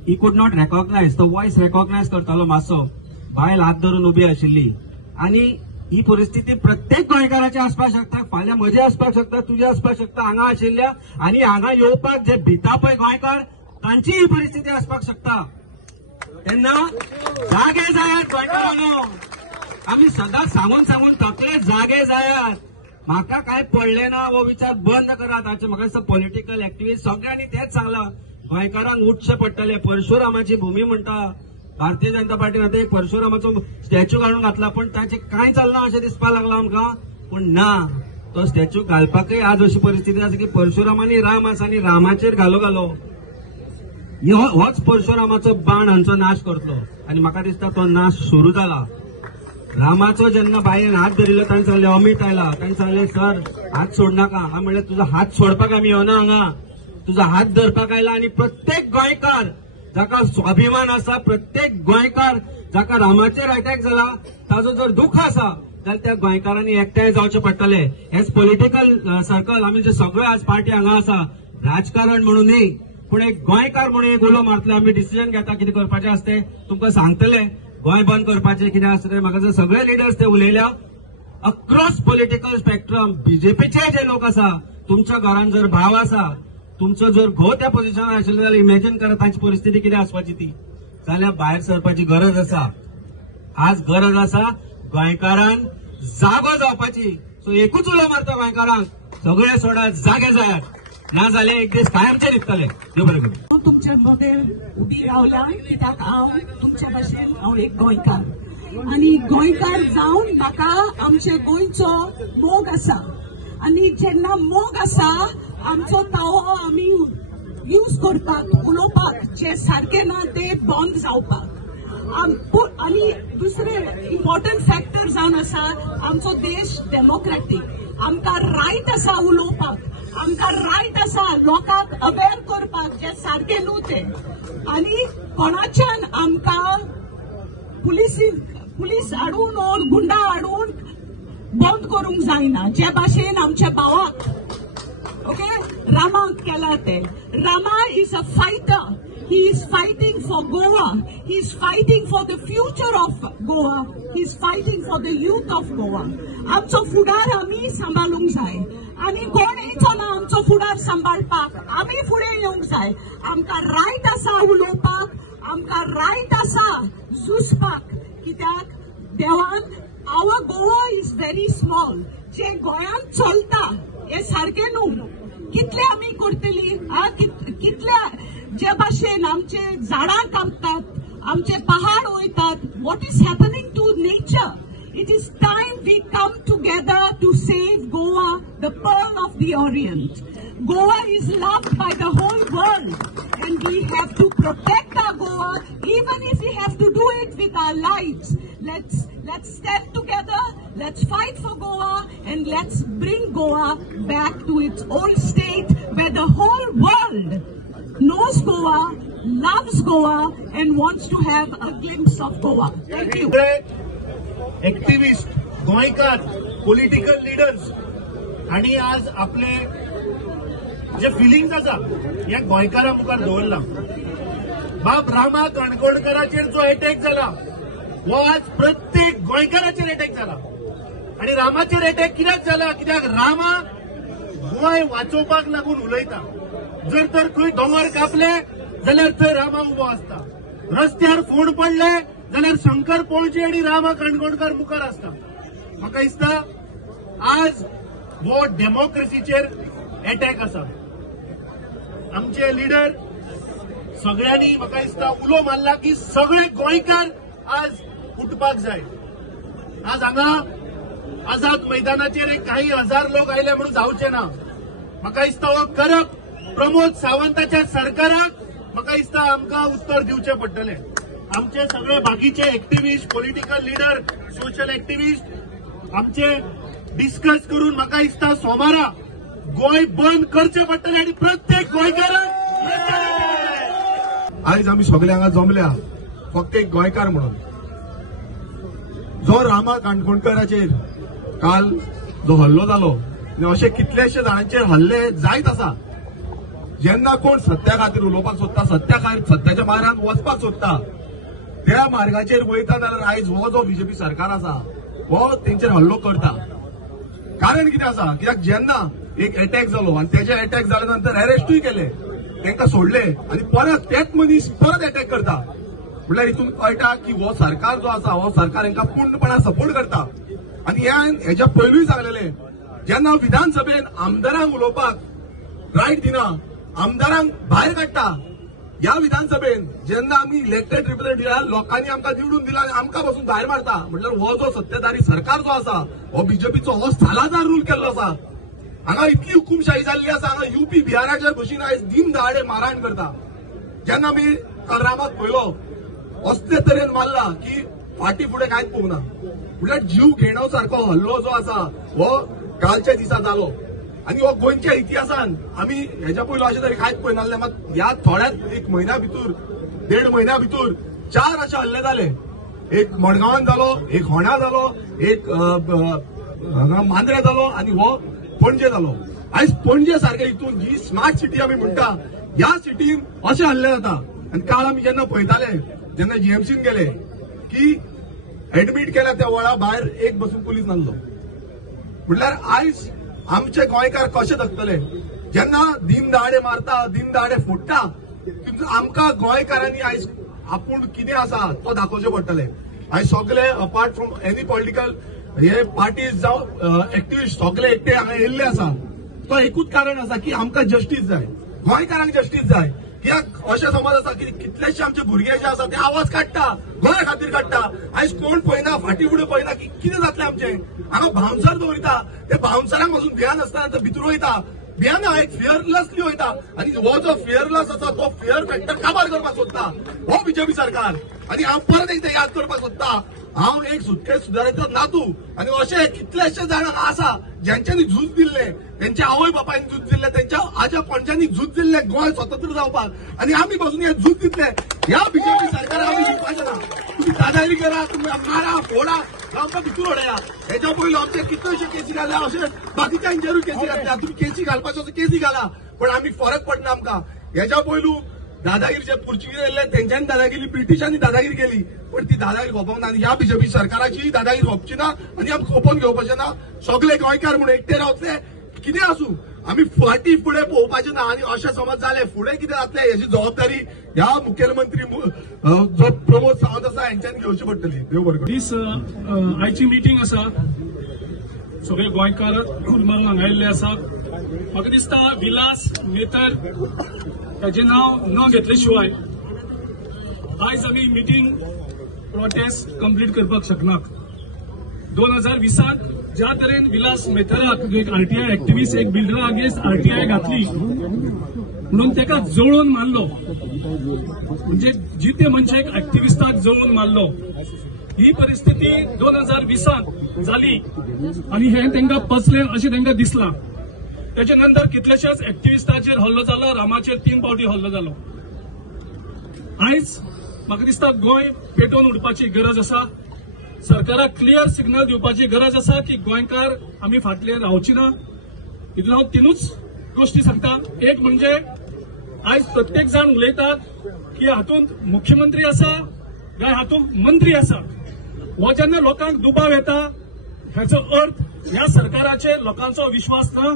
ही कूड नॉट रेकॉग्नायज तो वॉयस रेकॉग्नायज करतालो मातसो बायल हात धरून उबी आशिल्ली. आनी ही परिस्थिती प्रत्येक गोंयकाराची आसपाक शकता फाल्यां म्हजी आसपाक शकता तुजी आसपाक शकता हांगा आशिल्ल्या आनी हांगा येवपाक जे भिता पळय गोंयकार तांची ही परिस्थिती आसपाक शकता. तेन्ना जागे जायात गोंयकारांनो. आमी सदांच सांगून थकले जागे जायात. म्हाका काय पडले ना हो विचार बंद करात. हाचे म्हाका दिसता पॉलिटिकल एक्टिव्हिस्ट सगळ्यांनी तेच सांगलां गोंयकारांक उठचे पडटले. परशुरामाची भूमी म्हणटा भारतीय जनता पार्टीन आतां एक परशुरामाचो स्टॅच्यू घालून घातला पण ताचें कांय चलना अशें दिसपाक लागलां आमकां. पूण ना तो स्टॅच्यू घालपाकय आज अशी परिस्थिती आसा की परशुरामानी राम आसा आनी रामाचेर घालो होच परशुरामाचो बाण हांचो नाश करतलो. आनी म्हाका दिसता तो नाश सुरू जाला. रामाचो जेन्ना बायेन हात धरिल्लो ताणें सांगलें अमित आयला ताणें सांगलें सर हात सोड नाका. हांव म्हणलें तुजो हात सोडपाक आमी येवना हांगा, तुजो हात धरपाक आयला. आनी प्रत्येक गोंयकार जाका स्वाभिमान आसा, प्रत्येक गोंयकार जाका रामाचेर अटॅक जाला ताजो जर दुःख आसा जाल्यार त्या गोंयकारांनी एकठांय जावचें पडटलें. हेच पॉलिटिकल सर्कल आमी जे सगळे आज पार्टी हांगा आसा, राजकारण म्हणून न्ही पूण एक गोंयकार म्हणून एक उलो मारतले. आमी डिसिजन घेता कितें करपाचें आसता तें तुमकां सांगतले. गोंय बंद करपाचें कितें आसता तें म्हाका जर सगळे लिडर्स ते उलयल्या अक्रॉस पॉलिटिकल स्पेक्ट्रम. बीजेपीचे जे लोक आसा, तुमच्या घरान जर भाव आसा, तुमचो जर घोव त्या पोझिशनार आशिल्लो जाल्यार इमॅजिन करा तांची परिस्थिती कितें आसपाची ती. जाल्यार भायर सरपाची गरज आसा. आज गरज आसा गोंयकारांक जागो जावपाची. सो एकूच उलो मारता गोंयकारांक, सगळे सोडा, जागे जायात, ना जाल्यार एक दीस कायमचे निघतले. देव बरें करूं. हांव तुमच्या मदें उबी रावला कित्याक हांव तुमच्या भाशेन हांव एक गोंयकार आनी गोंयकार जावन म्हाका आमच्या गोंयचो मोग आसा. आनी जेन्ना मोग आसा आमचो तावो आमी यूज करपाक, उलोवपाक जे सारखे ना ते बंद जावपाक. आनी दुसरे इम्पॉर्टंट फॅक्टर जावन आसा आमचो देश डेमोक्रेटीक. आमकां रायट आसा उलोवपाक, आमकां रायट आसा लोकांक अवेअर करपाक जे सारखे न्हू ते. आनी कोणाच्यान आमकां पुलीस हाडून ओर गुंडा हाडून बंद करूंक जायना. जे भाशेन आमच्या भावाक रामाक केला ते. Rama is a fighter. He is fighting for Goa. He is fighting for the future of Goa. He is fighting for the youth of Goa. आमचो फुडार आमी सांबाळूंक जाय आनी कोण येयचो ना आमचो फुडार सांबाळपाक. आमी फुडें येवंक जाय. आमकां रायट आसा उलोवपाक, आमकां रायट आसा झुजपाक. कित्याक देवान आवर गोवा इज व्हेरी स्मॉल. जे गोंयांत चलता हे सारखे न्हू. कितले आमी करतली, कितले जे भाशेन आमचे झाडां कापतात, आमचे पहाड वयतात. What is happening to nature? It is time we come together to save Goa, the pearl of the Orient. Goa is loved by the whole world and we have to protect our Goa even if we have to do it with our lives. Let's stand together, let's fight for Goa and let's bring Goa back to its old state where the whole world knows Goa, loves Goa and wants to have a glimpse of Goa. Thank you. Activist, गोंयकार, political leaders आणि आज आपले जे feelings आसा हे गोंयकारा मुखार दवरला. बाब रामा काणकोणकराचेर जो अटॅक जाला वो आज प्रत्येक गोंयकाराचेर अटॅक जाला. आणि रामाचेर अटॅक कित्याक जाला? कित्याक रामा गोंय वाचोवपाक लागून उलयता. जर तर खंय दोंगर कापले जाल्यार थंय रामा उबो आसता. रस्त्यार फोड पडले जाल्यार शंकर पणजे आणि रामा काणकोणकार मुखार आसता. म्हाका दिसता आज हो डेमोक्रेसीचेर अटॅक आसा. आमचे लिडर सगळ्यांनी म्हाका दिसता उलो मारला की सगळे गोंयकार आज उठपाक जाय. आज हांगा आझाद मैदानाचेर एक काही हजार लोक आयले म्हणून जावचे ना. म्हाका दिसता हो करप प्रमोद सावंताच्या सरकाराक म्हाका दिसता आमकां उत्तर दिवचें पडटलें. आमचे सगळे बाकीचे activist, political leader, social activist आमचे डिस्कस करून म्हाका दिसता सोमारा गोंय बंद करचे पडटले आणि प्रत्येक गोंयकाराक आयज आमी सगळे हांगा जमल्या फक्त एक गोंयकार म्हणून. जो रामा काणकोणकराचेर काल जो हल्लो जालो आनी अशे कितलेशे जाणांचेर हल्ले जायत आसा. जेन्ना कोण सत्या खातीर उलोवपाक सोदता, सत्याच्या मार्गान वचपाक सोदता, त्या मार्गाचेर वयता जाल्यार आयज हो जो बीजेपी सरकार आसा हो तेंचेर हल्लो करता. कारण कितें आसा? कित्याक जेन्ना एक अटॅक जालो आनी तेजे अटॅक जाल्या नंतर अरेस्टूय केले, तांकां सोडले आनी परत तेच मनीस परत अटॅक करता. म्हटल्यार हितून कळटा की हो सरकार जो आसा हो सरकार हांकां पूर्णपणान सपोर्ट करता. आनी हेच्या पयलूय सांगलेले जेन्ना विधानसभेन आमदारांक उलोवपाक रायट दिना, आमदारांक भायर काडटा. ह्या विधानसभेन जेन्ना आमी इलेक्टेड रिप्रेझेंटेटिव्ह लोकांनी आमकां निवडून दिला आनी आमकां पासून भायर मारता. म्हटल्यार हो जो सत्ताधारी सरकार जो आसा हो बीजेपीचो हो सालाजार रूल केल्लो आसा. हांगा इतली हुकुमशाही जाल्ली आसा. हांगा युपी बिहाराच्या भशेन आयज दिन दहाडे मारहाण करता. जेन्ना आमी काल रामाक पळयलो असले तरेन मारला की फाटी फुडें कांयच पळोवना. म्हटल्यार जीव घेणो सारको हल्लो जो आसा हो कालच्या दिसा जालो आनी हो गोंयच्या इतिहासान आमी हेच्या पयलो अशें तरी कांयच पळयनासलें. मात ह्या थोड्याच एक म्हयन्या भितर 1.5 म्हयन्या भितर 4 अशे हल्ले जाले. एक मडगांवान जालो, एक होंडा जालो, एक मांद्रे जालो आनी हो पणजे जालो. आयज पणजे सारखे हितून जी स्मार्ट सिटी आमी म्हणटा ह्या सिटीन अशे हल्ले जाता. आनी काल आमी जेन्ना पळयताले, जेन्ना जीएमसीन गेले की एडमीट केल्या त्या वळा भायर एक बसून पुलीस नासलो. म्हटल्यार आयज आमचे गोंयकार कशे जगतले जेन्ना दिन दहाडे मारता, दिन दहाडे फोडटा. आमकां गोंयकारांनी आयज आपूण कितें आसा तो दाखोवचें पडटलें. आयज सगळे अपार्ट फ्रॉम एनी पॉलिटिकल हे पार्टीज जावं एक्टिविस्ट सगळे एकटे हांगा येयल्ले आसा. तो एकूच कारण आसा की आमकां जस्टीस जाय, गोंयकारांक जस्टीस जाय. कित्याक अशें समज आसा की कितलेशे आमचे भुरगे जे आसा ते आवाज काडटा, गोंया खातीर काडटा. आयज कोण पळयना, फाटीं फुडें पळयना की कितें जातलें आमचें. हांगा बाउन्सर दवरिता, ते बाउन्सरांक पासून भियान आसतना ते भितर वयता. भियाना एक फियरलेसली वयता आनी हो जो फियरलेस आसा तो फियर फॅक्टर काबार करपाक सोदता हो बीजेपी सरकार. आनी हांव परत एकदां याद करपाक सोदता, हांव एक सुटकेस सुदारयचो नातू आनी अशे कितलेशे जाण आसा ज्यांच्यांनी झूज दिल्ले, त्यांच्या आवय बापायनी झूज दिल्ले, त्यांच्या आज्या पणज्यांनी झूज दिल्ले गोंय स्वतंत्र जावपाक. आनी आमी पासून हे झूज दितले. ह्या बीजेपी सरकाराक आमी दिवपाचे ना. तुम्ही दादागिरी करा, तुम्ही मारा फोडा, आमकां भितर उडया. हेच्या पयलो आमचे कितलेशे केसी घाल्या, अशे बाकीच्यांचेरूय केसी घातल्या. तुम्ही केसी घालपाच्यो केसी घाला, पण आमी फरक पडना आमकां. हेच्या पयलू दादागिरीचे पुर्तुगीज येयल्ले तेंच्यांनी दादागिरी, ब्रिटिशांनी दादागिरी केली, पण ती दादागिरी खोपोवंक ना. आनी ह्या बीजेपी सरकाराची दादागिरी खोपची ना आनी आमी खोपोवन घेवपाचे ना. सगळे गोंयकार म्हणून एकटे रावतले. कितें आसूं आमी फाटीं फुडें पळोवपाचें ना. आनी अशें समज जालें फुडें कितें जातलें हेची जबाबदारी ह्या मुखेलमंत्री जो प्रमोद सावंत आसा हेंच्यांनी घेवची पडटली. देव बरें करूं. दीस आयची मिटींग आसा, सगळे गोंयकार मारून हांगा आयिल्ले आसा. म्हाका दिसता विलास मेतर ताचें नांव न घेतले शिवाय आयज आमी मिटींग प्रोटेस्ट कंप्लीट करपाक शकनात. 2020 ज्या तरेन विलास मेतराक एक आरटीआय एक्टिव्हिस्ट एक बिल्डरा अगेन्स्ट आरटीआय घातली म्हणून ताका जळोवन मारलो, म्हणजे जिते मनशाक एक्टिव्हिस्टाक जळोवन मारलो. ही परिस्थिती 2020 जाली आनी हे तांकां पचलें अशें तांकां दिसलां. त्याच्या नंतर कितलेशेच एक्टिव्हिस्टाचेर हल्लो जालो, रामाचेर 3 फावटी हल्लो जालो. आयज म्हाका दिसता गोंय पेटोवन उडपाची गरज आसा. सरकाराक क्लियर सिग्नल दिवपाची गरज आसा की गोंयकार आमी फाटले रावची ना. इतलो हांव 3च गोश्टी सांगता. एक म्हणजे आयज प्रत्येक जाण उलयतात की हातूंत मुख्यमंत्री आसा काय हातूंत मंत्री आसा. हो जेन्ना लोकांक दुबाव येता हाचो अर्थ ह्या सरकाराचेर लोकांचो विश्वास ना.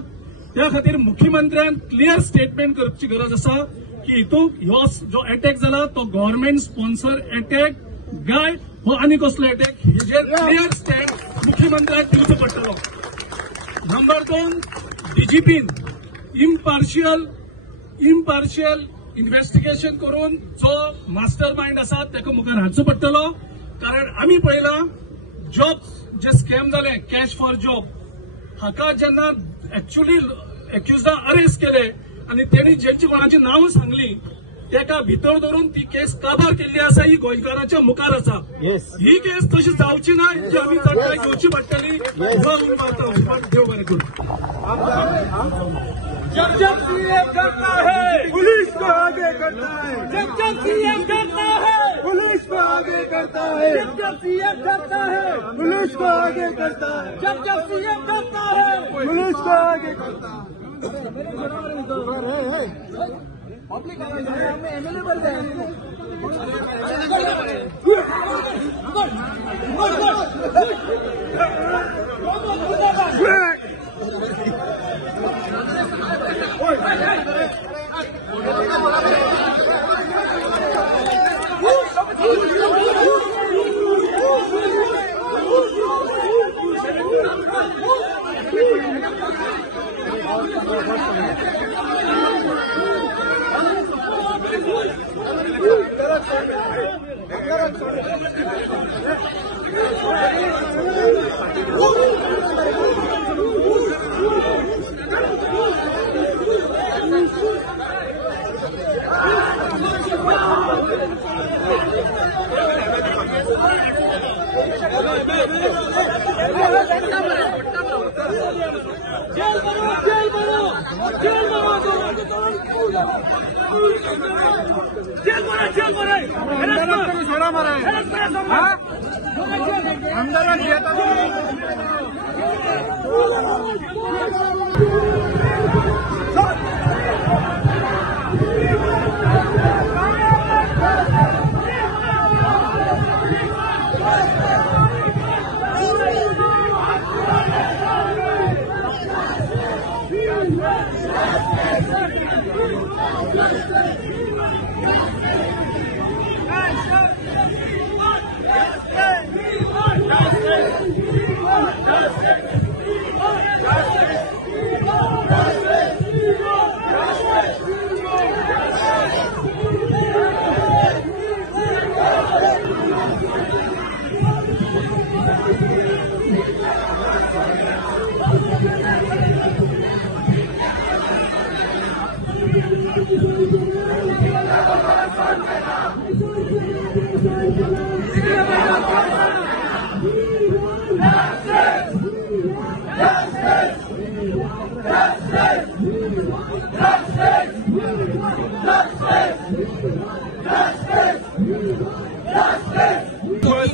त्या खातीर मुख्यमंत्र्यान क्लियर स्टेटमेंट करपाची गरज आसा की हितूंत ह्यो जो अटॅक जाला तो गव्हर्नमेंट स्पॉन्सर अटॅक काय हो आनी कसलो अटॅक हेजेर क्लियर स्टँड मुख्यमंत्र्याक दिवचो पडटलो. नंबर 2, डीजीपीन इम्पार्शियल इन्व्हेस्टिगेशन करून जो मास्टर माइंड आसा ताका मुखार हाडचो पडटलो. कारण आमी पळयला जॉब जे स्कॅम जाले, कॅश फॉर जॉब, हाका जेन्ना एक्च्युअली एक्युज्डा अरेस्ट केले आनी तेणी जेची कोणाची नांवां सांगली ताका भितर धरून ती केस काबार केल्ली आसा. ही गोंयकारांच्या मुखार आसा. ही केस तशी जावची ना, ही आमी तयारी घेवची पडटली. देव बरें करूं. जब जब सीएम करता है पुलिस को आगे करता है, जब जब सीएम करता है पुलिस को आगे करता है, जब जब सीएम करता है पुलिस को आगे करता है, जब जब सीएम करता है पुलिस को आगे करता है. पब्लिक एमएलए बन जाए.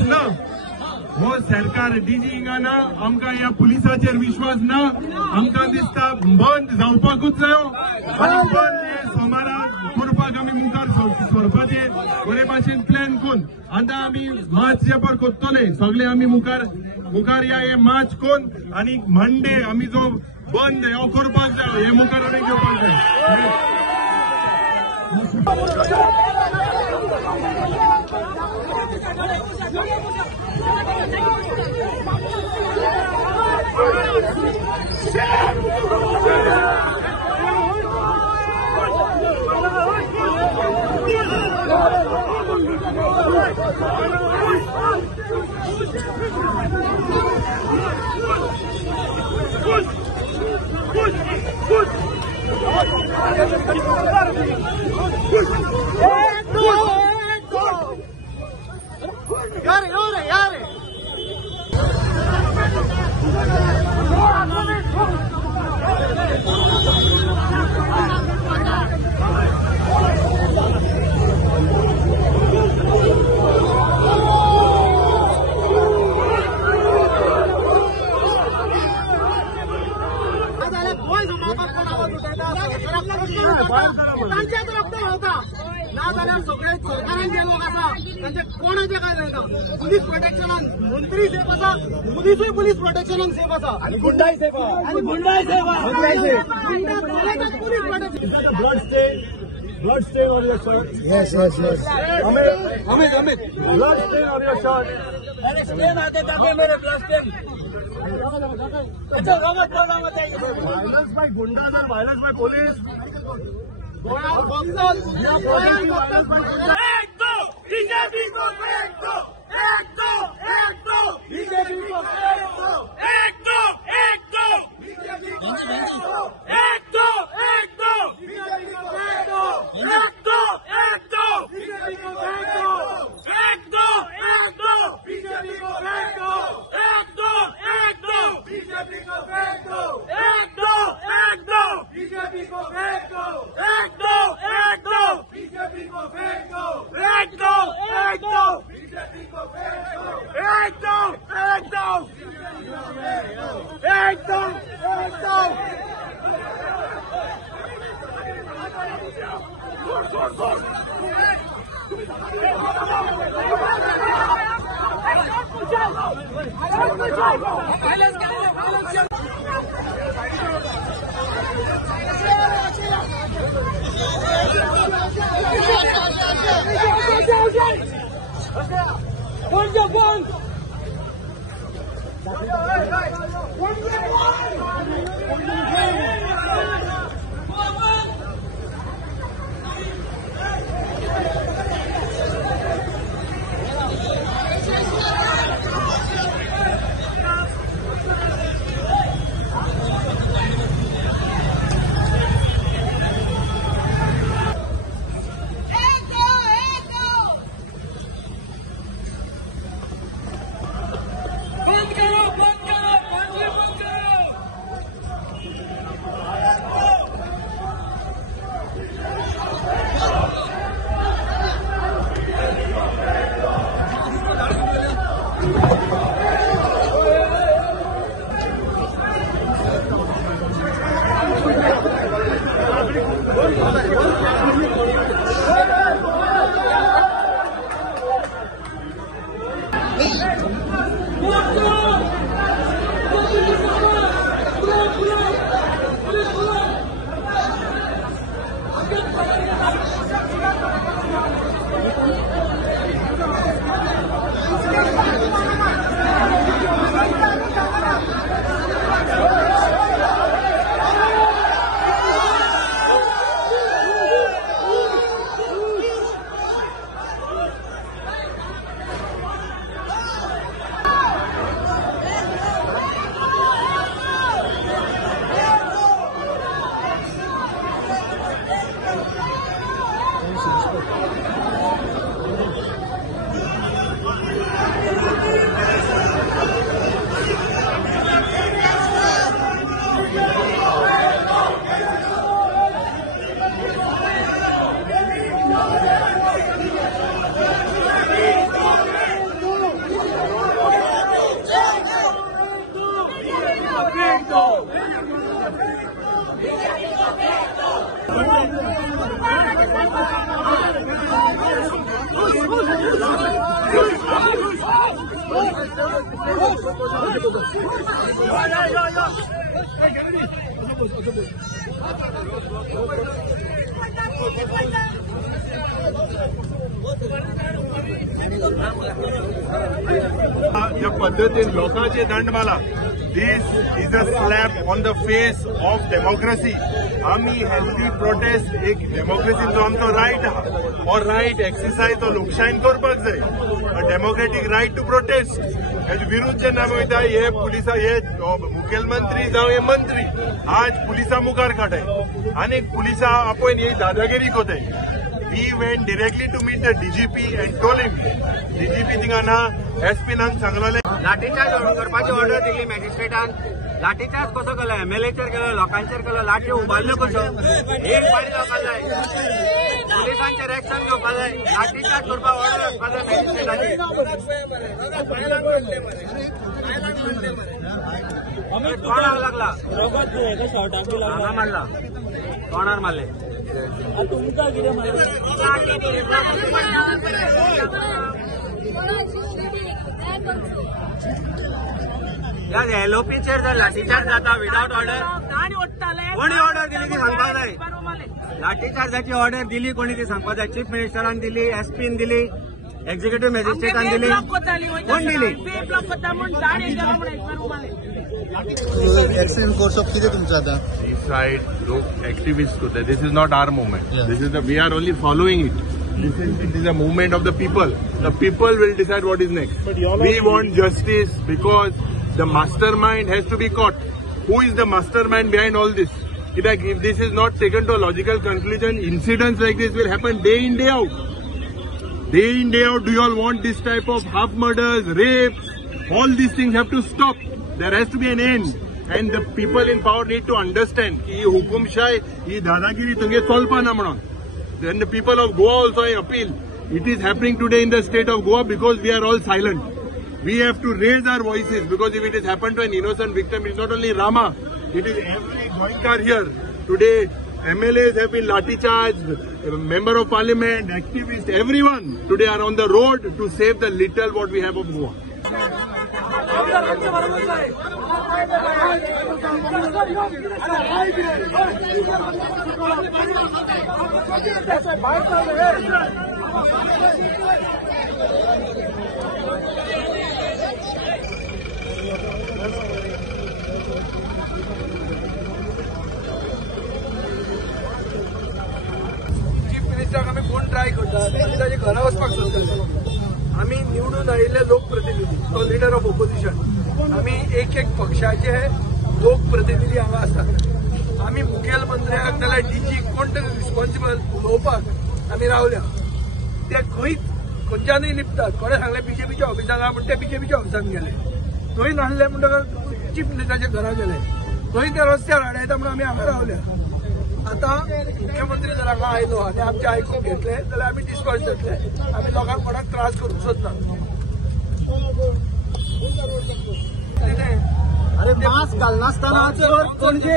हो सरकार डीजी हिंगाना आमकां ह्या पुलिसाचेर विश्वास ना आमकां दिसता बंद जावपाकूच जायो आनी बंद हे सोमारा करपाक आमी मुखार सरपाचे बरे भाशेन प्लॅन करून आतां आमी मार्च जेपर करतले सगळे आमी मुखार या हे मार्च कोन्न आनी मंडे आमी जो बंद हो करपाक जाय हे मुखार आमी घेवपाक जाय. कोणाचे काय जायना पुलीस प्रोटेक्शनान मंत्री सेफ आसा पुलिसूय पुलीस प्रोटेक्शनान सेफ आसा आणि गुंडाय सेफ आणि गुंडाय safe police protection blood stain on your shirt. Yes. Amit. Blood stain on your shirt. अरे स्टेन आते जाते मेरे blood stain. अच्छा गलत बोलना मत है. Violence by गुंडाज and violence by police. एक दो बीजेपी को एक दो बीजेपी को एक दो बीजेपी को एक दो ज्या पद्धतीन लोकांचे दंडमाला, this is a slap on the face of democracy. आम्ही हेल्दी प्रोटेस्ट एक डेमोक्रेसीचो आमचो रायट आहा, और रायट एक्सरसाइज तो लोकशायेन करपाक जाय. अ डेमोक्रेटीक रायट टू प्रोटेस्ट. हेजे विरुद्ध जेन्ना आमी वयता हे पुलिसा हे मुखेलमंत्री जावं हे मंत्री आज पुलिसा मुखार काडटाय आनी पुलिसा आपोवन ही दादागिरी कोताय. We went directly to meet the DGP and told him, DGP थिंगाना SP naan सांगलेले lathi charge करपाची ऑर्डर दिली मॅजिस्ट्रेटान. लाठीचार्ज कसो केलो, एमएलएचेर केलो, लोकांचेर केलो, लाठी उबारल्यो कश्यो. एक पाळी जावपाक जाय, पुलिसांचेर एक्शन घेवपाक जाय, लाठीचार्ज करपाक ऑर्डर आसपाक जाय मॅजिस्ट्रेटाची. कोणाक लागला हांगा मारला, कोणार मारले. तुमकां कितें या एलओपीचेर जर लाठीचार्ज जाता विदाउट ऑर्डर, कोणी ऑर्डर दिली ती सांगपाक जाय. लाठीचार्जाची ऑर्डर दिली कोणी ती सांगपाक जाय. चीफ मिनिस्टरान दिली, एसपीन दिली, एक्झिक्युटिव्ह मॅजिस्ट्रेटान दिली, कोण दिली. एक्शन कोर्स ऑफ कितें तुमचो आतां? This side लोक activists करतात. This is not our movement. This is we are only following it. It is a movement of the people. The people will decide what is next. We want justice because the mastermind has to be caught. Who is the mastermind behind all this? If this is not taken to a logical conclusion, incidents like this will happen day in, day out. Day in, day out, do you all want this type of half murders, rapes? All these things have to stop. There has to be an end. And the people in power need to understand कि हुकुमशाही, ही दादागिरी तंगे चलपाना म्हणून. Then the people of Goa also appeal. It is happening today in the state of Goa because we are all silent. We have to raise our voices because if it has happened to an innocent victim, it's not only Rama, it is every Goinkar here. Today, MLAs have been lathi charged, member of parliament, activists, everyone today are on the road to save the little what we have of Goa. Chief मिनिस्टराक आमी कोण try करतात आनी ताजे घरा वचपाक सोदतात. आम्ही निवडून आयिल्ले लोकप्रतिनिधी, तो लिडर ऑफ ऑपोजिशन. आम्ही एक एक पक्षाचे लोकप्रतिनिधी हांगा आसात. आम्ही मुखेलमंत्र्याक नाल्यार डीजी कोण तरी रिस्पॉन्सिबल उलोवपाक आमी रावल्या. ते खंयच्यानूय निपतात. कोणे सांगले बीजेपीच्या ऑफिसाक म्हणून ते बीजेपीच्या ऑफिसान गेले. थंय नासले म्हणटकच चीफ मिनिस्टराच्या घरा गेले. थंय ते रस्त्यार हाडयता म्हणून आमी हांगा रावल्या. आता मुख्यमंत्री जर हांगा आयलो आनी आमचे आयकून घेतले जाल्यार आमी डिस्पर्स जातले. आमी लोकांक कोणाक त्रास करूंक सोदना. अरे मास्क घालनासतना जर पणजे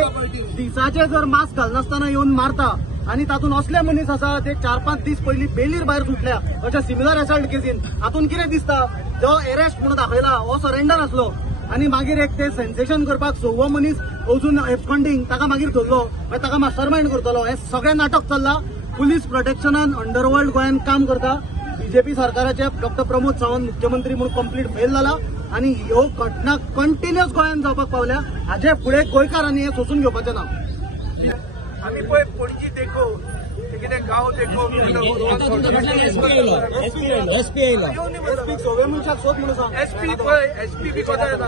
दिसाचे जर मास्क घालनासतना येवन मारता आणि तातूंत असले मनीस आसा ते 4-5 दीस पयलीं बेलीर भायर सुटल्या अशा सिमिलर एसॉल्ट केसीन. हातूंत कितें दिसता, जो अरेस्ट म्हणून दाखयला हो सरेंडर आसलो आणि मागीर एक ते सेन्सेशन करपाक 6वो मनीस अजून एबस्कॉन्डिंग ताका मागीर धरलो, मागीर ताका मास्टरमाइंड करतलो. हे सगळें नाटक चल्ला. पुलीस प्रोटेक्शनान अंडरवर्ल्ड गोंयान काम करता. बीजेपी सरकाराचे डॉक्टर प्रमोद सावंत मुख्यमंत्री म्हणून कंप्लीट फेल जाला आणि ह्यो घटना कंटिन्युअस गोंयान जावपाक पावल्या. हाचे फुडें गोंयकारांनी हे सोसून घेवपाचें ना. आमी पळय पणजी देखो कितें गांव देखो एसपी 6 मनशाक सोद म्हणून सांग. एसपी पळय एसपी बी कोता येता.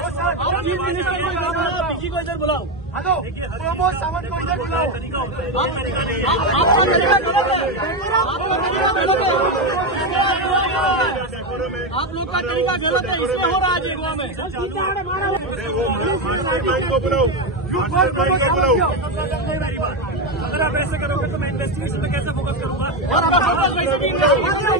चीफ मिनिस्टर को इधर बुलाओ, पीजी को इधर बुलाओ। हेलो, प्रमोद सावंत को इधर बुलाओ। आपका तरीका गलत है, आपका तरीका गलत है, आप लोग का तरीका गलत है, इसलिए हो रहा है गोवा में। अगर आप ऐसे करोगे तो मैं इन्वेस्टिगेशन पे कैसे फोकस करूंगा? आपका फोकस वैसे भी जा सकते हैं।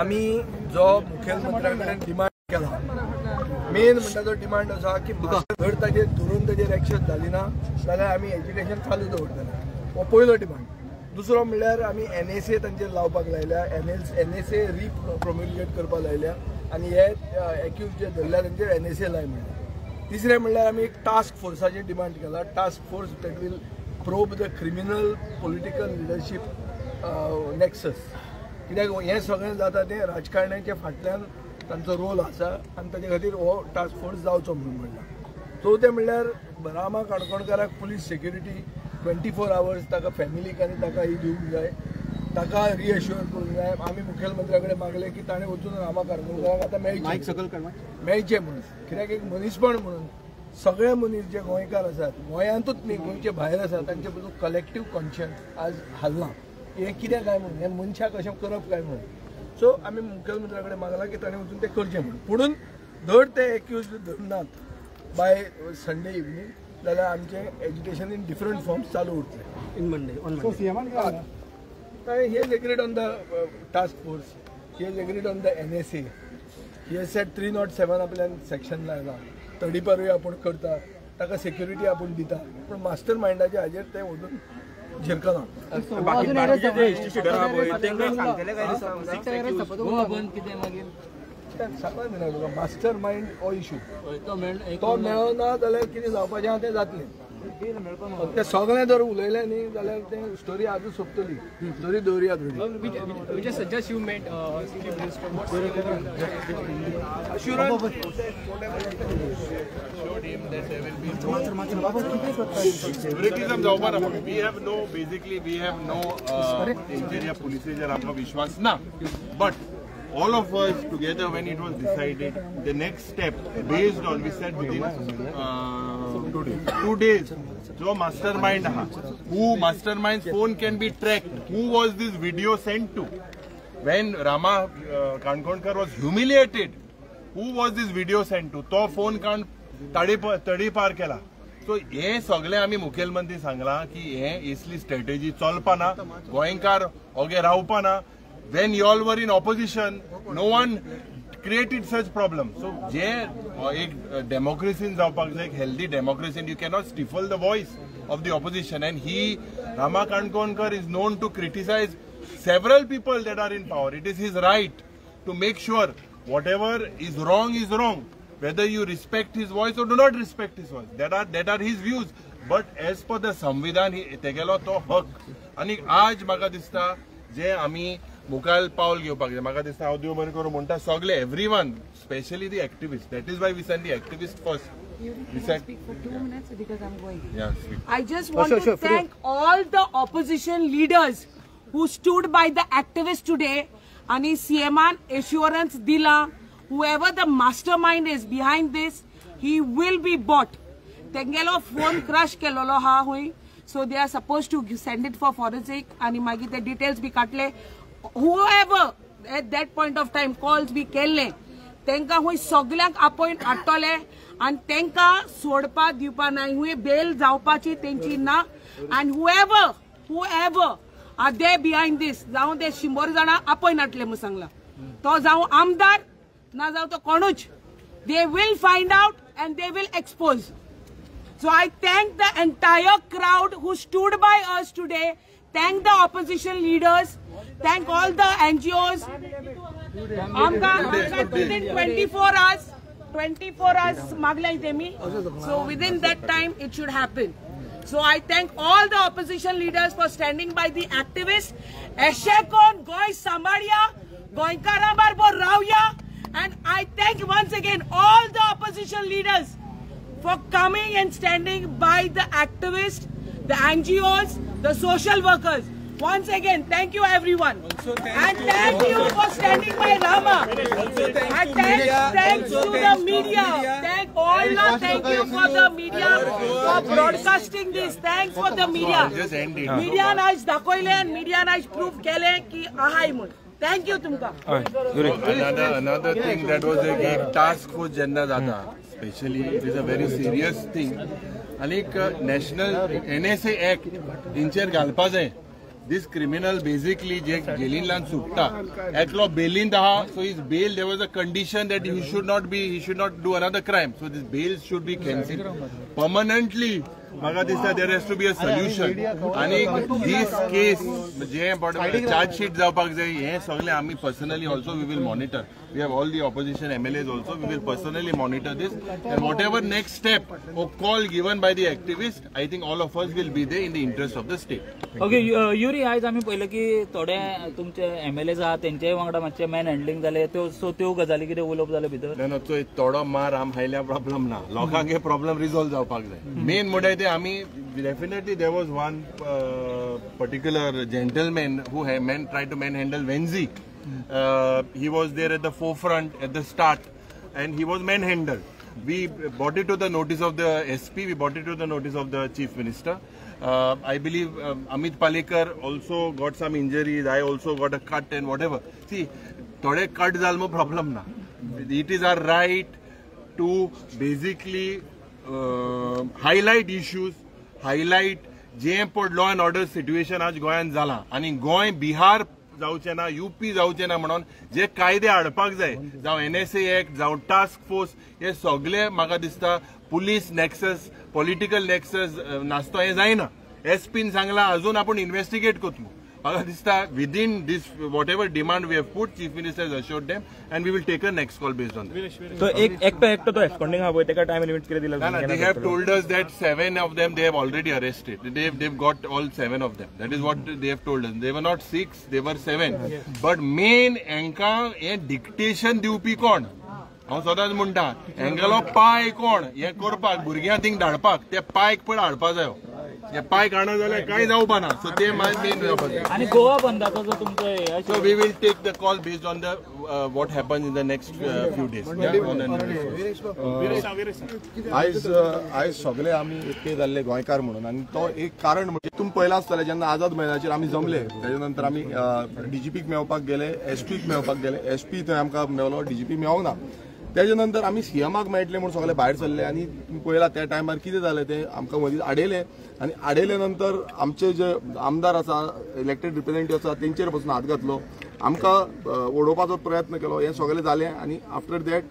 आम्ही जो मुख्यमंत्र्याकडे डिमांड केला, मेन म्हणटा तो डिमांड असा की जर ताजेर धरून ताजेर एक्शन जाली ना जाल्यार आमी एज्युकेशन चालू दवरतले, हो पयलो डिमांड. दुसरो म्हणल्यार आमी NSA तांचेर लावपाक लायल्या, NSA रिप्रोम्युलेट करपाक लायल्या आनी हे एक्यूज जे धरल्या तांचेर NSA लाय म्हणले. तिसरें म्हणल्यार आमी एक टास्क फोर्साची डिमांड केला, task force that will probe the criminal political leadership nexus. कित्याक हें सगळें जाता तें राजकारण्याच्या फाटल्यान तांचो रोल आसा आनी ताचे खातीर हो टास्क फोर्स जावचो म्हणून म्हणला. चवथें म्हणल्यार रामा काणकोणकाराक पुलीस सेक्युरिटी 24 hours ताका फॅमिलीक आनी ताका ही दिवंक जाय, ताका रिएश्युअर करूंक जाय. आमी मुखेलमंत्र्या कडेन मागलें की ताणें वचून रामा काणकोणकाराक आतां मेळचें म्हणून. कित्याक एक मनीसपण म्हणून सगळे मनीस जे गोंयकार आसात, गोंयांतूच न्ही गोंयचे भायर आसात, तांचे बद्दल कलेक्टीव कॉन्शियन्स आज हालना. हें कितें काय म्हणून, हें मनशाक कशें करप काय म्हणून. सो आमी मुखेलमंत्र्या कडेन मागला की ताणें वचून तें करचें म्हणून. पुणून धर ते एक्यूज धरनात बाय संडे इवनिंग जाल्यार आमचें एज्युकेशन इन डिफरंट फॉर्म्स चालू उरतलें. He has agreed on the task force. He has agreed on the NSA. He has said 307 आपल्यान सेक्शन लायला, तडीपारूय आपूण करता, ताका सेक्युरिटी आपूण दिता, पूण मास्टर मायंडाचे हाजेर ते वचून झिरकना. मास्टर मायंड हो इशू तो मेळना जाल्यार कितें जावपाचें आहा तें जातलें. ते सगळें जर उलयलें न्ही जाल्यार तें स्टोरी आजूच सोंपतली. स्टोरी दवरया फेवरेटिझम जावपा ना. वी हॅव नो इंटेरियर पुलिसेचेर आमकां विश्वास ना. But all of us together, when it was decided, the next step based on, we said within 2 days, जो mastermind ha, who mastermind's phone can be tracked, who was this video sent to, when Rama Kankonkar was humiliated, who was this video sent to, तो phone कान तडी पार केला. So हे सगळे आमी मुखेलमंत्री सांगला की हे इसली स्ट्रॅटेजी चलपाना, गोंयकार ओगे रावपाना. When you all were in opposition, no one created such problems. So, एक democracy in जावपाक जाय, healthy democracy, and you cannot stifle the voice of the opposition. And Rama Kankonkar is known to criticize several people that are in power. It is his right to make sure whatever is wrong, whether you respect his voice or do not respect his voice. That are his views. But as per the Samvidhan, तेगेलो तो हक. आणि आज म्हाका दिसता जे आमी मुखार पावल घेवपाक जाय. म्हाका दिसता हांव देव बरें करूं म्हणटा सगळे everyone, specially the activist. That is why we send the activist first. We said, speak for 2 minutes because I'm going. Yeah, speak. I just want to thank all the opposition leaders who stood by the activists today. आणि CMan assurance dila, whoever the mastermind is behind this, he will be bought. Tengelo phone crush kelolo ha hui. So they are supposed to send it for forensic आणि मागीर the details be काटले. Whoever at that point of time calls be केल्ले तेंका हुई सगळ्यांक appoint हाडटले आणि तेंका सोडपा दिवपा नाही. हुई बेल जावपाची तेंची ना. and whoever are there behind this, जावं ते 100 जाणां अपॉइंट हाडटले म्हणून सांगला. तो जावं आमदार ना जावं तो कोणूच, they will find out and they will expose. So I thank the entire crowd who stood by us today. Thank the opposition leaders. Thank all the NGOs. Within 24 hours, so within that time it should happen. So I thank all the opposition leaders for standing by the activists. Eshekon Goy Samaria, Goinkara Barbo Rauya, and I thank once again all the opposition leaders for coming and standing by the activists, the NGOs, the social workers. Once again, thank you everyone. And thank you for standing by Rama. And thanks to the media. Thank you for the media for broadcasting this. Thanks for the media. Media नाच दाखवले and media नाच proof केले की आहाय म्हणून. Thank you तुमका. Another thing that was a task force jenna jata. Especially it is a very serious thing. आणि national NSA Act इंचेर घालपा जाय. This criminal basically jailin sutta. Eklo bailin daha, so his bail, there was a condition that he should not do another crime. So this bail should be cancelled permanently. There has to be a solution. And this case, charge sheet personally also we will monitor. We have all the opposition MLAs also. We will personally monitor this. And whatever next step or call given by the activists, I think all of us will be there in the interest of the state. Okay, Yuri, आज आम्ही पहिले की थोडे तुमचे MLAs आहात त्यांच्याही वांगडा मातशे मॅन हँडलिंग जाले सो त्यो गजाली कितें उलोवप जाले भितर ना तो थोडो मार आम खायल्या प्रॉब्लेम ना लोकांक हे प्रॉब्लेम रिझॉल्व जावपाक जाय मेन म्हणटा ते आमी definitely there was one particular gentleman who tried to manhandle Wenzi. He was there at the forefront at the start and he was manhandled. We brought it to the notice of the SP, we brought it to the notice of the Chief Minister. I believe Amit Palekar also got some injuries, I also got a cut and whatever. See, thode cut zalmo problem na. It is our right to basically highlight issues, highlight जे पड law and order situation आज गोंयांत जाला आणि गोंय बिहार जावचे ना UP जावचे ना म्हणून जे कायदे हाडपाक जाय जावं NSA एक्ट जावं टास्क फोर्स हे सगळे म्हाका दिसता पुलीस नेक्सस पॉलिटिकल नेक्सस नासतो हे जायना एसपीन सांगला अजून आपण इन्व्हेस्टिगेट करतलो म्हाका दिसता within this whatever demand we have put chief minister has assured them and we will take a next call based on तो एकटो तो एब्सकॉन्डिंग हा पळय तेका टाइम लिमिट कितें दिला they have told us that 7 of them they have already arrested. They've got all 7 of them. That is what they have told us. They were not 6, they were 7. But main हांका हे dictation दिवपी कोण हांव सदांच म्हणटा हांगेलो पाय कोण हे करपाक भुरग्यां थिंग धाडपाक ते पायक पण हाडपा जायो हे पाय काडना जाल्यार कांय जावपा ना सो ते मेन आणि गोवा बंदाचो जो तुमचो so we will take the call based on the what happens in the next few days. आयज सगळे आमी एकटे जाल्ले गोंयकार म्हणून आणि तो एक कारण म्हणजे तुम्ही पळयला आसतले जेन्ना आझाद मैदानाचेर आमी जमले तेजे नंतर आमी DGPक मेळपाक गेले SPक मेळपाक गेले SP थंय आमकां मेळलो DGP मेळोंक ना तेजे नंतर आमी CMक मेळटले म्हणून सगळे भायर सरले आणि पळयला त्या टायमार कितें जालें ते आमकां मदींच आडयले आणि आडयले नंतर आमचे जे आमदार आसा इलेक्टेड रिप्रेझेंटेटिव्ह आसा तेंचेर पासून हात घातलो आमकां ओडोवपाचो प्रयत्न केलो हे सगळें जालें आणि आफ्टर दॅट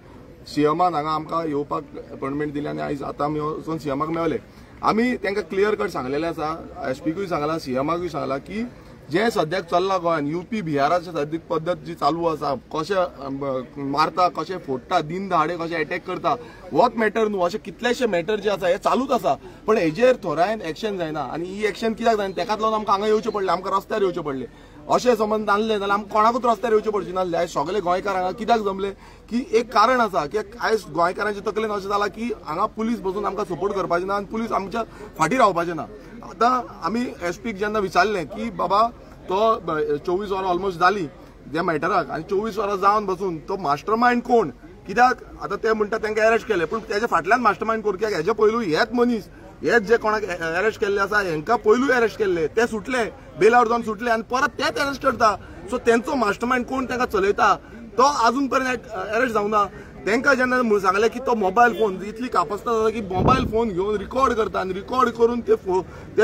CMन हांगा आमकां येवपाक अपॉइंटमेंट दिली आणि आयज आतां आमी वचून CMक मेळले आमी तांकां क्लियर कट सांगलेलें आसा SPकूय सांगलां CMकूय सांगलां की जे सद्याक चल्ला गोंयान UP बिहाराची सद्याक पद्दत जी चालू आसा कशें मारता कशें फोडटा दिन दहाडे कशें अटॅक करता होच मॅटर न्हू अशें कितलेशे मॅटर जे आसा हे चालूच आसा पण हेजेर थोड्यान एक्शन जायना आनी ही एक्शन कित्याक जायना तेकाच लागून आमकां हांगा येवचें पडलें आमकां रस्त्यार येवचें पडलें अशें समज नासलें जाल्यार आमकां कोणाकूच रस्त्यार येवचें पडचें नासलें आयज सगळे गोंयकार हांगा कित्याक जमले की एक कारण आसा की आयज गोंयकारांच्या तकलेन अशें जालां की हांगा पुलीस बसून आमकां सपोर्ट करपाचें ना आनी पुलीस आमच्या फाटीं रावपाचें ना आतां आमी SPक जेन्ना विचारलें की बाबा तो 24 वरां ऑलमोस्ट जाली त्या मॅटराक आनी 24 वरां जावन बसून तो मास्टर मायंड कोण कित्याक आतां ते म्हणटा तांकां अरेस्ट केले पूण तेजे फाटल्यान मास्टर मायंड कोण कित्याक हेजे पयलू हेच मनीस हेच जे कोणाक अरेस्ट केल्ले आसा हेंकां पयलू अरेस्ट केल्ले ते सुटले बेल आउट जावन सुटले आनी परत तेच अरेस्ट करता सो तेंचो मास्टर मायंड कोण तांकां चलयता तो आजून पर्यंत अरेस्ट जावना तांकां जेन्ना सांगलें की तो मोबायल फोन इतली कापासता जाता की मोबायल फोन घेवन रिकॉर्ड करता आनी रिकॉर्ड करून ते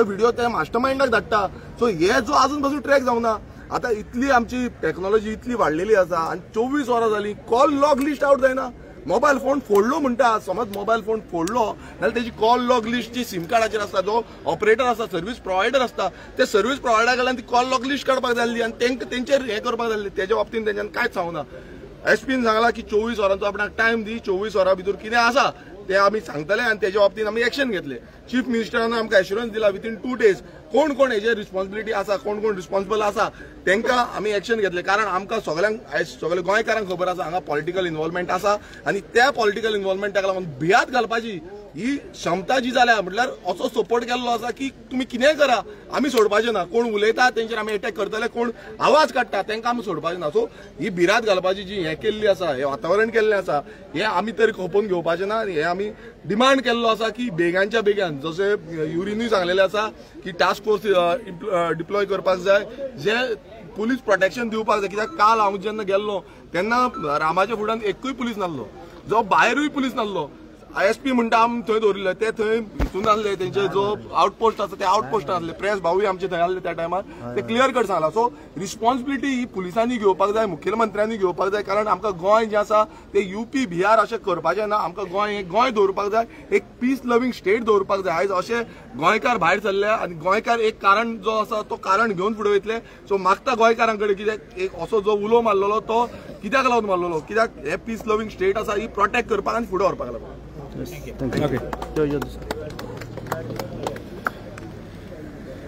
व्हिडिओ त्या मास्टर मायंडाक धाडटा सो हे जो आजून पासून ट्रॅक जावना आतां इतली आमची टॅक्नॉलॉजी इतली वाडलेली आसा आनी 24 वरां जाली कॉल लॉग लिस्ट आउट जायना मोबायल फोन फोडलो म्हणटा, समज मोबायल फोन फोडलो जाल्यार तेजी कॉल लॉग लिस्ट जी सिम कार्डाचेर आसता, जो ऑपरेटर आसता, सर्व्हिस प्रोवायडर आसता, ते सर्व्हिस प्रोवायडरा कडल्यान ती कॉल लॉग लिस्ट काडपाक जाय आसली आनी तांकां तेंचेर हें करपाक जाय आसलें. तेच्या बाबतींत तेंच्यान कांयच सांगूना. एसपीन सांगला की 24 वरांचो आपणाक टायम दी, 24 वरां भितर कितें आसा ते आमी सांगतले आनी तेच्या बाबतींत आमी एक्शन घेतले. चीफ मिनिस्टरान आमकां एश्युरन्स दिला विथइन 2 days कोण कोण हेजेर रिस्पॉन्सिबिलिटी आसा, कोण कोण रिस्पॉन्सिबल आसा तांकां आमी एक्शन घेतले. कारण आमकां सगळ्यांक आयज सगळ्या गोंयकारांक खबर आसा हांगा पॉलिटिकल इन्वॉल्वमेंट आसा आनी त्या पॉलिटिकल इन्वॉल्वमेंटाक लागून भियात घालपाची ही क्षमता जी जाल्या म्हटल्यार असो सपोर्ट केल्लो आसा की तुमी कितेंय करा आमी सोडपाचें ना. कोण उलयता तेंचेर आमी अटॅक करतले, कोण आवाज काडटा तांकां आमी सोडपाचें ना. सो ही भिरात घालपाची जी हें केल्ली आसा, हें वातावरण केल्लें आसा, हें आमी तरी खपोवन घेवपाचें ना. हें आमी डिमांड केल्लो आसा की बेगानच्या बेगान जशें युरिनूय सांगलेलें आसा की टास्क फोर्स डिप्लॉय करपाक जाय, जे पुलीस प्रोटेक्शन दिवपाक जाय. कित्याक काल हांव जेन्ना गेल्लो तेन्ना रामाच्या फुड्यान एकूय पुलीस नासलो, जो भायरूय पुलीस नासलो. ISP म्हणटा आमी थंय दवरिल्ले, ते थंय हितून आसले, तेंचे जो आउटपोस्ट आसा ते आउटपोस्ट आसले. प्रेस भाऊय आमचे थंय आसले त्या टायमार, ते क्लियर कट सांगला. सो रिस्पॉन्सिबिलिटी ही पुलिसांनी घेवपाक जाय, मुखेलमंत्र्यांनी घेवपाक जाय. कारण आमकां गोंय जें आसा ते UP बिहार अशें करपाचें ना. आमकां गोंय दवरपाक जाय, एक पीस लविंग स्टेट दवरपाक जाय. आयज अशें गोंयकार भायर सरले आनी गोंयकार एक कारण जो आसा तो कारण घेवन फुडें वयतले. सो मागता गोंयकारां कडेन कित्याक एक असो जो उलो मारलेलो तो कित्याक लागून मारलेलो, कित्याक हे पीस लविंग स्टेट आसा ही प्रोटेक्ट करपाक आनी फुडें व्हरपाक लागून.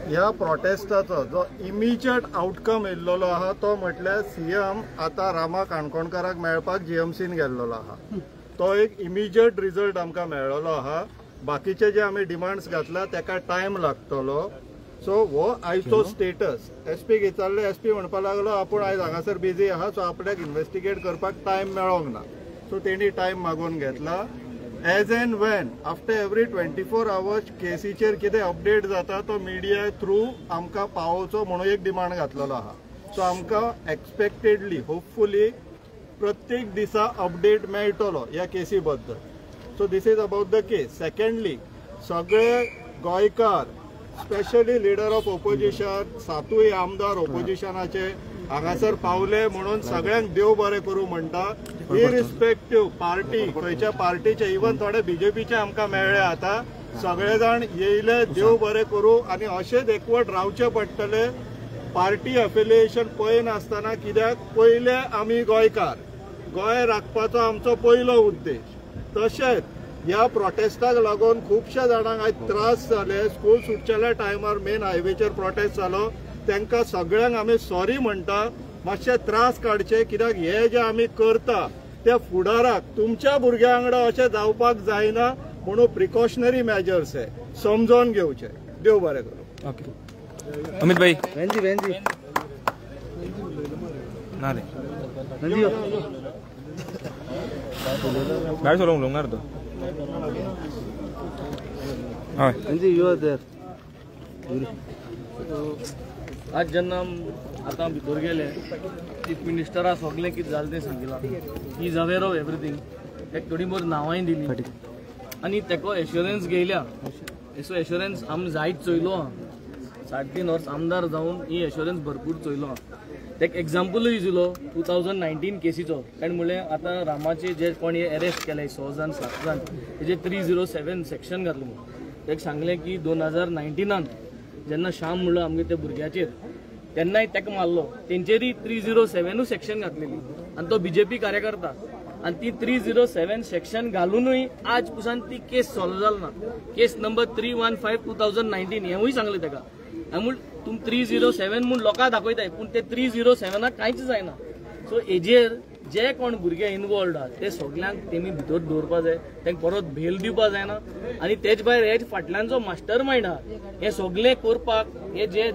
ह्या प्रोटेस्टाचो जो इमिजिएट आउटकम येयल्लो आहा तो म्हटल्यार CM आतां रामा काणकोणकाराक मेळपाक GMCन गेल्लो आहा. तो एक इमिजिएट रिजल्ट आमकां मेळ्ळो आहा. बाकीचे जे आमी डिमांड्स घातला ताका टायम लागतलो. सो हो आयचो स्टेटस SP विचारले, SP म्हणपाक लागलो आपूण आयज हांगासर बिजी आहा, सो आपल्याक इन्व्हेस्टिगेट करपाक टायम मेळोंक ना. सो तेणी टायम मागून घेतला. As and when after every 24 hours केसीचेर कितें अपडेट जाता तो मिडिया थ्रू आमकां पावोवचो म्हणून एक डिमांड घातलेलो आहा. सो आमकां एक्सपेक्टेडली होपफुली प्रत्येक दिसा अपडेट मेळटलो ह्या केसी बद्दल. So this is about the case. Secondly सगळे गोंयकार स्पेशली लिडर ऑफ ओपोजिशन, 7 आमदार ओपोजिशनाचे हांगासर पावले म्हणून सगळ्यांक देव बरें करूं म्हणटा. इरिस्पेक्टिव्ह पार्टी, खंयच्या पार्टीचे, इवन थोडे BJPचे आमकां मेळ्ळे आतां. सगळे जाण येयले, देव बरें करूं आनी अशेंच एकवट रावचे पडटले. पार्टी एफिलिएशन पळयनासतना, कित्याक पयले आमी गोंयकार, गोंय राखपाचो आमचो पयलो उद्देश. तशेंच ह्या प्रोटेस्टाक लागून खुबश्या जाणांक आयज त्रास जाले. स्कूल सुटच्या टायमार मेन हायवेचेर प्रोटेस्ट जालो, तांकां सगळ्यांक आमी सॉरी म्हणटा. मातशे त्रास काडचे, कित्याक हे जे आमी करता ते फुडाराक तुमच्या भुरग्यां वांगडा अशें जावपाक जायना म्हणून प्रिकॉशनरी मेजर्स हे समजून घेवचे. देव बरें करूं. ओके अमित भाई वेंजी ना रे गाडी चलोवंक उलोवंक तो हय वेंजी यू आर देयर. आज जेन्ना आतां भितर गेले, चीफ मिनिस्टरा सगळें कितें जालें तें सांगिलां. He is aware of everything. ताका थोडी भर नांवांय दिली आनी तेका एश्युरन्स घेयल्या. सो एश्युरन्स आमी जायत चोयलो आहा. 3.5 वर्स आमदार जावन ही एश्युरन्स भरपूर चोयलो आहा. ताका एग्जाम्पलूय दिलो 2019 केसीचो. ताणें म्हणलें आतां रामाचे जे कोण अरेस्ट केले 6 जाण 7 जाण तेजे 307 सेक्शन घातलें म्हणून. ताका सांगलें की 2019 जेन्ना श्याम म्हणलो आमगे त्या भुरग्याचेर तेन्नाय ताका मारलो, तेंचेरूय 307 सेक्शन घातलेली आनी तो BJP कार्यकर्ता. आनी ती 307 सेक्शन घालूनय आज पुसान ती केस सॉल्व जाली ना. केस नंबर 315/2019 हेंवूय सांगलें ताका. हांवें म्हूण तुमी 307 म्हूण लोकांक दाखयताय पूण ते 307 कांयच जायना. सो हेजेर जे कोण भुरगे इनवॉल्ड आहा ते सगळ्यांक तेमी भितर दवरपा जाय, तांकां परत भेल दिवपा जायना. आनी तेच भायर हे फाटल्यान जो मास्टर मायंड आहा हे सगळें करपाक, हे जे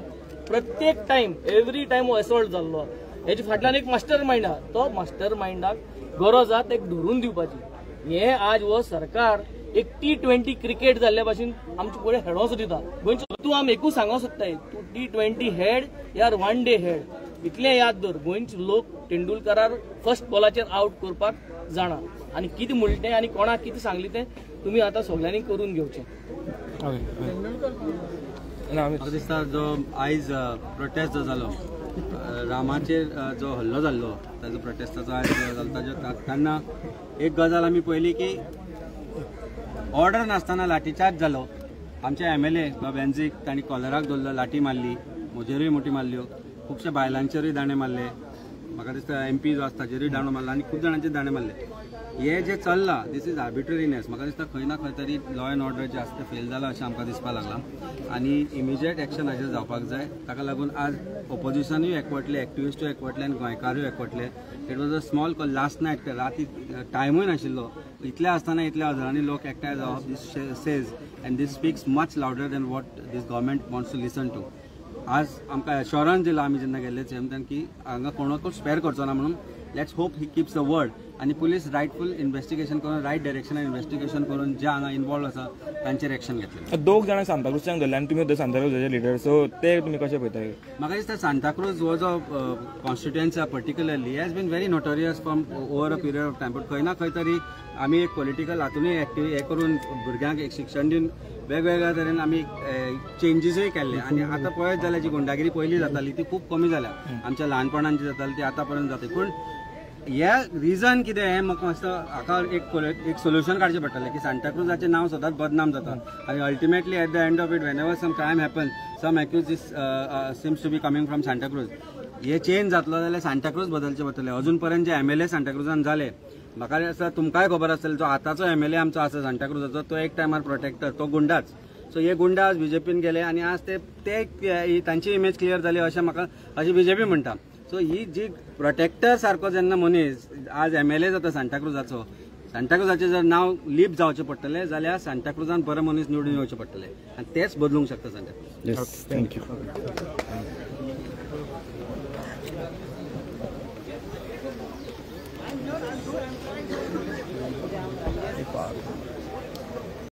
प्रत्येक टायम एवरी टायम हो एसॉल्ट जाल्लो हेजे फाटल्यान एक मास्टर मायंड आहा. तो मास्टर मायंडाक गरज आहा तेका धरून दिवपाची. हे आज हो सरकार एक T20 क्रिकेट जाल्ल्या भाशेन आमचे फुडें हेडोस दिता. गोंयचो तूं आमी एकूच सांगूंक सोदताय, तूं T20 हेड यार 1 डे हेड. इतलें याद दवर, गोंयचे लोक तेंडुलकरार फर्स्ट बॉलाचेर आउट करपाक जाणा आनी कितें म्हणलें तें आनी कोणाक कितें सांगलें तें तुमी आतां सगळ्यांनी करून घेवचें. म्हाका दिसता जो आयज प्रोटेस्ट जो जालो रामाचेर जो हल्लो जाल्लो ताजो प्रोटेस्टाचो आज जाता तेन्ना एक गजाल आमी पळयली की ऑर्डर नासतना लाठीचार्ज जालो. आमचे MLA बेन्झीक तांणी कॉलराक धरलो, लाठी मारली, म्हजेरूय मोठी मारल्यो, खुबश्या बायलांचेरूय दाणे मारले, म्हाका दिसता MP जो आसा ताचेरूय दांडो मारला आनी खूब जाणांचे दाणे मारले. हे जे चल्लां दिस इज आर्बिट्ररीनेस. म्हाका दिसता खंय ना खंय तरी लॉ अँड ऑर्डर जे आसा तें फेल जालां अशें आमकां दिसपाक लागलां आनी इमिजिएट एक्शन हाचेर जावपाक जाय. ताका लागून आज ऑपोजिशनूय एकवटले, एक्टिविस्टूय एकवटले आनी गोंयकारूय एकवटले. It was a small call last night, राती टायमूय नाशिल्लो, इतले आसतना इतल्या हजारांनी लोक एकठांय जावप. This says and this speaks much louder than what this government wants to listen to. आज आमकां एश्योरन्स दिला आमी जेन्ना गेल्ले CM की हांगा कोणाकूच स्पेर करचो ना म्हणून. Let's hope he keeps the word आनी पुलीस रायटफूल इन्व्हेस्टिगेशन करून रायट डायरेक्शनान इन्व्हेस्टिगेशन करून जे हांगा इन्वॉल्व आसा तांचेर एक्शन घेतलें. दोग जाणां सांताक्रूजच्यान धरले आनी तुमी सांताक्रूजचे लिडर, सो ते तुमी कशें पळयताय? म्हाका दिसता सांताक्रूज हो जो कॉन्स्टिट्युएन्सी आसा particularly has been very notorious from over a period of time. But खंय ना खंय तरी आमी एक पॉलिटिकल हातूनय एक्टिव हे करून भुरग्यांक एक शिक्षण दिवन वेगवेगळ्या तरेन आमी चेंजीसूय केल्ले आनी आतां पळयत जाल्यार जी गुंडागिरी पयलीं जाताली ती खूब कमी जाल्या. आमच्या ल्हानपणान जी जाताली ती आतां पर्यंत जाता. पूण हे रिजन कितें हें म्हाका दिसता हाका एक सोल्युशन काडचें पडटलें की सांताक्रूजाचें नांव सदांच बदनाम जाता आनी ultimately at the end of it whenever some crime happen some accuse seems to be coming from Santacruz. हे चेंज जातलो जाल्यार सांताक्रूज बदलचें पडटलें. अजून पर्यंत जे MLA सांताक्रूजान जाले म्हाका दिसता तुमकांय खबर आसतलें जो आतांचो MLA आमचो आसा सांताक्रूजाचो तो एक टायमार प्रोटेक्टर, तो गुंडाच. सो हे गुंडा आज BJPन गेले आनी आज ते तांची इमेज क्लियर जाली अशें म्हाका अशी BJP म्हणटा. सो ही जी प्रोटेक्टर सारको जेन्ना मनीस आज MLA जाता सांताक्रूजाचो, सांताक्रूजाचें जर नांव लीप जावचें पडटलें जाल्यार सांताक्रूजान बरो मनीस निवडून येवचें पडटलें आनी तेच बदलूंक शकता सांताक्रूज. थँक्यू.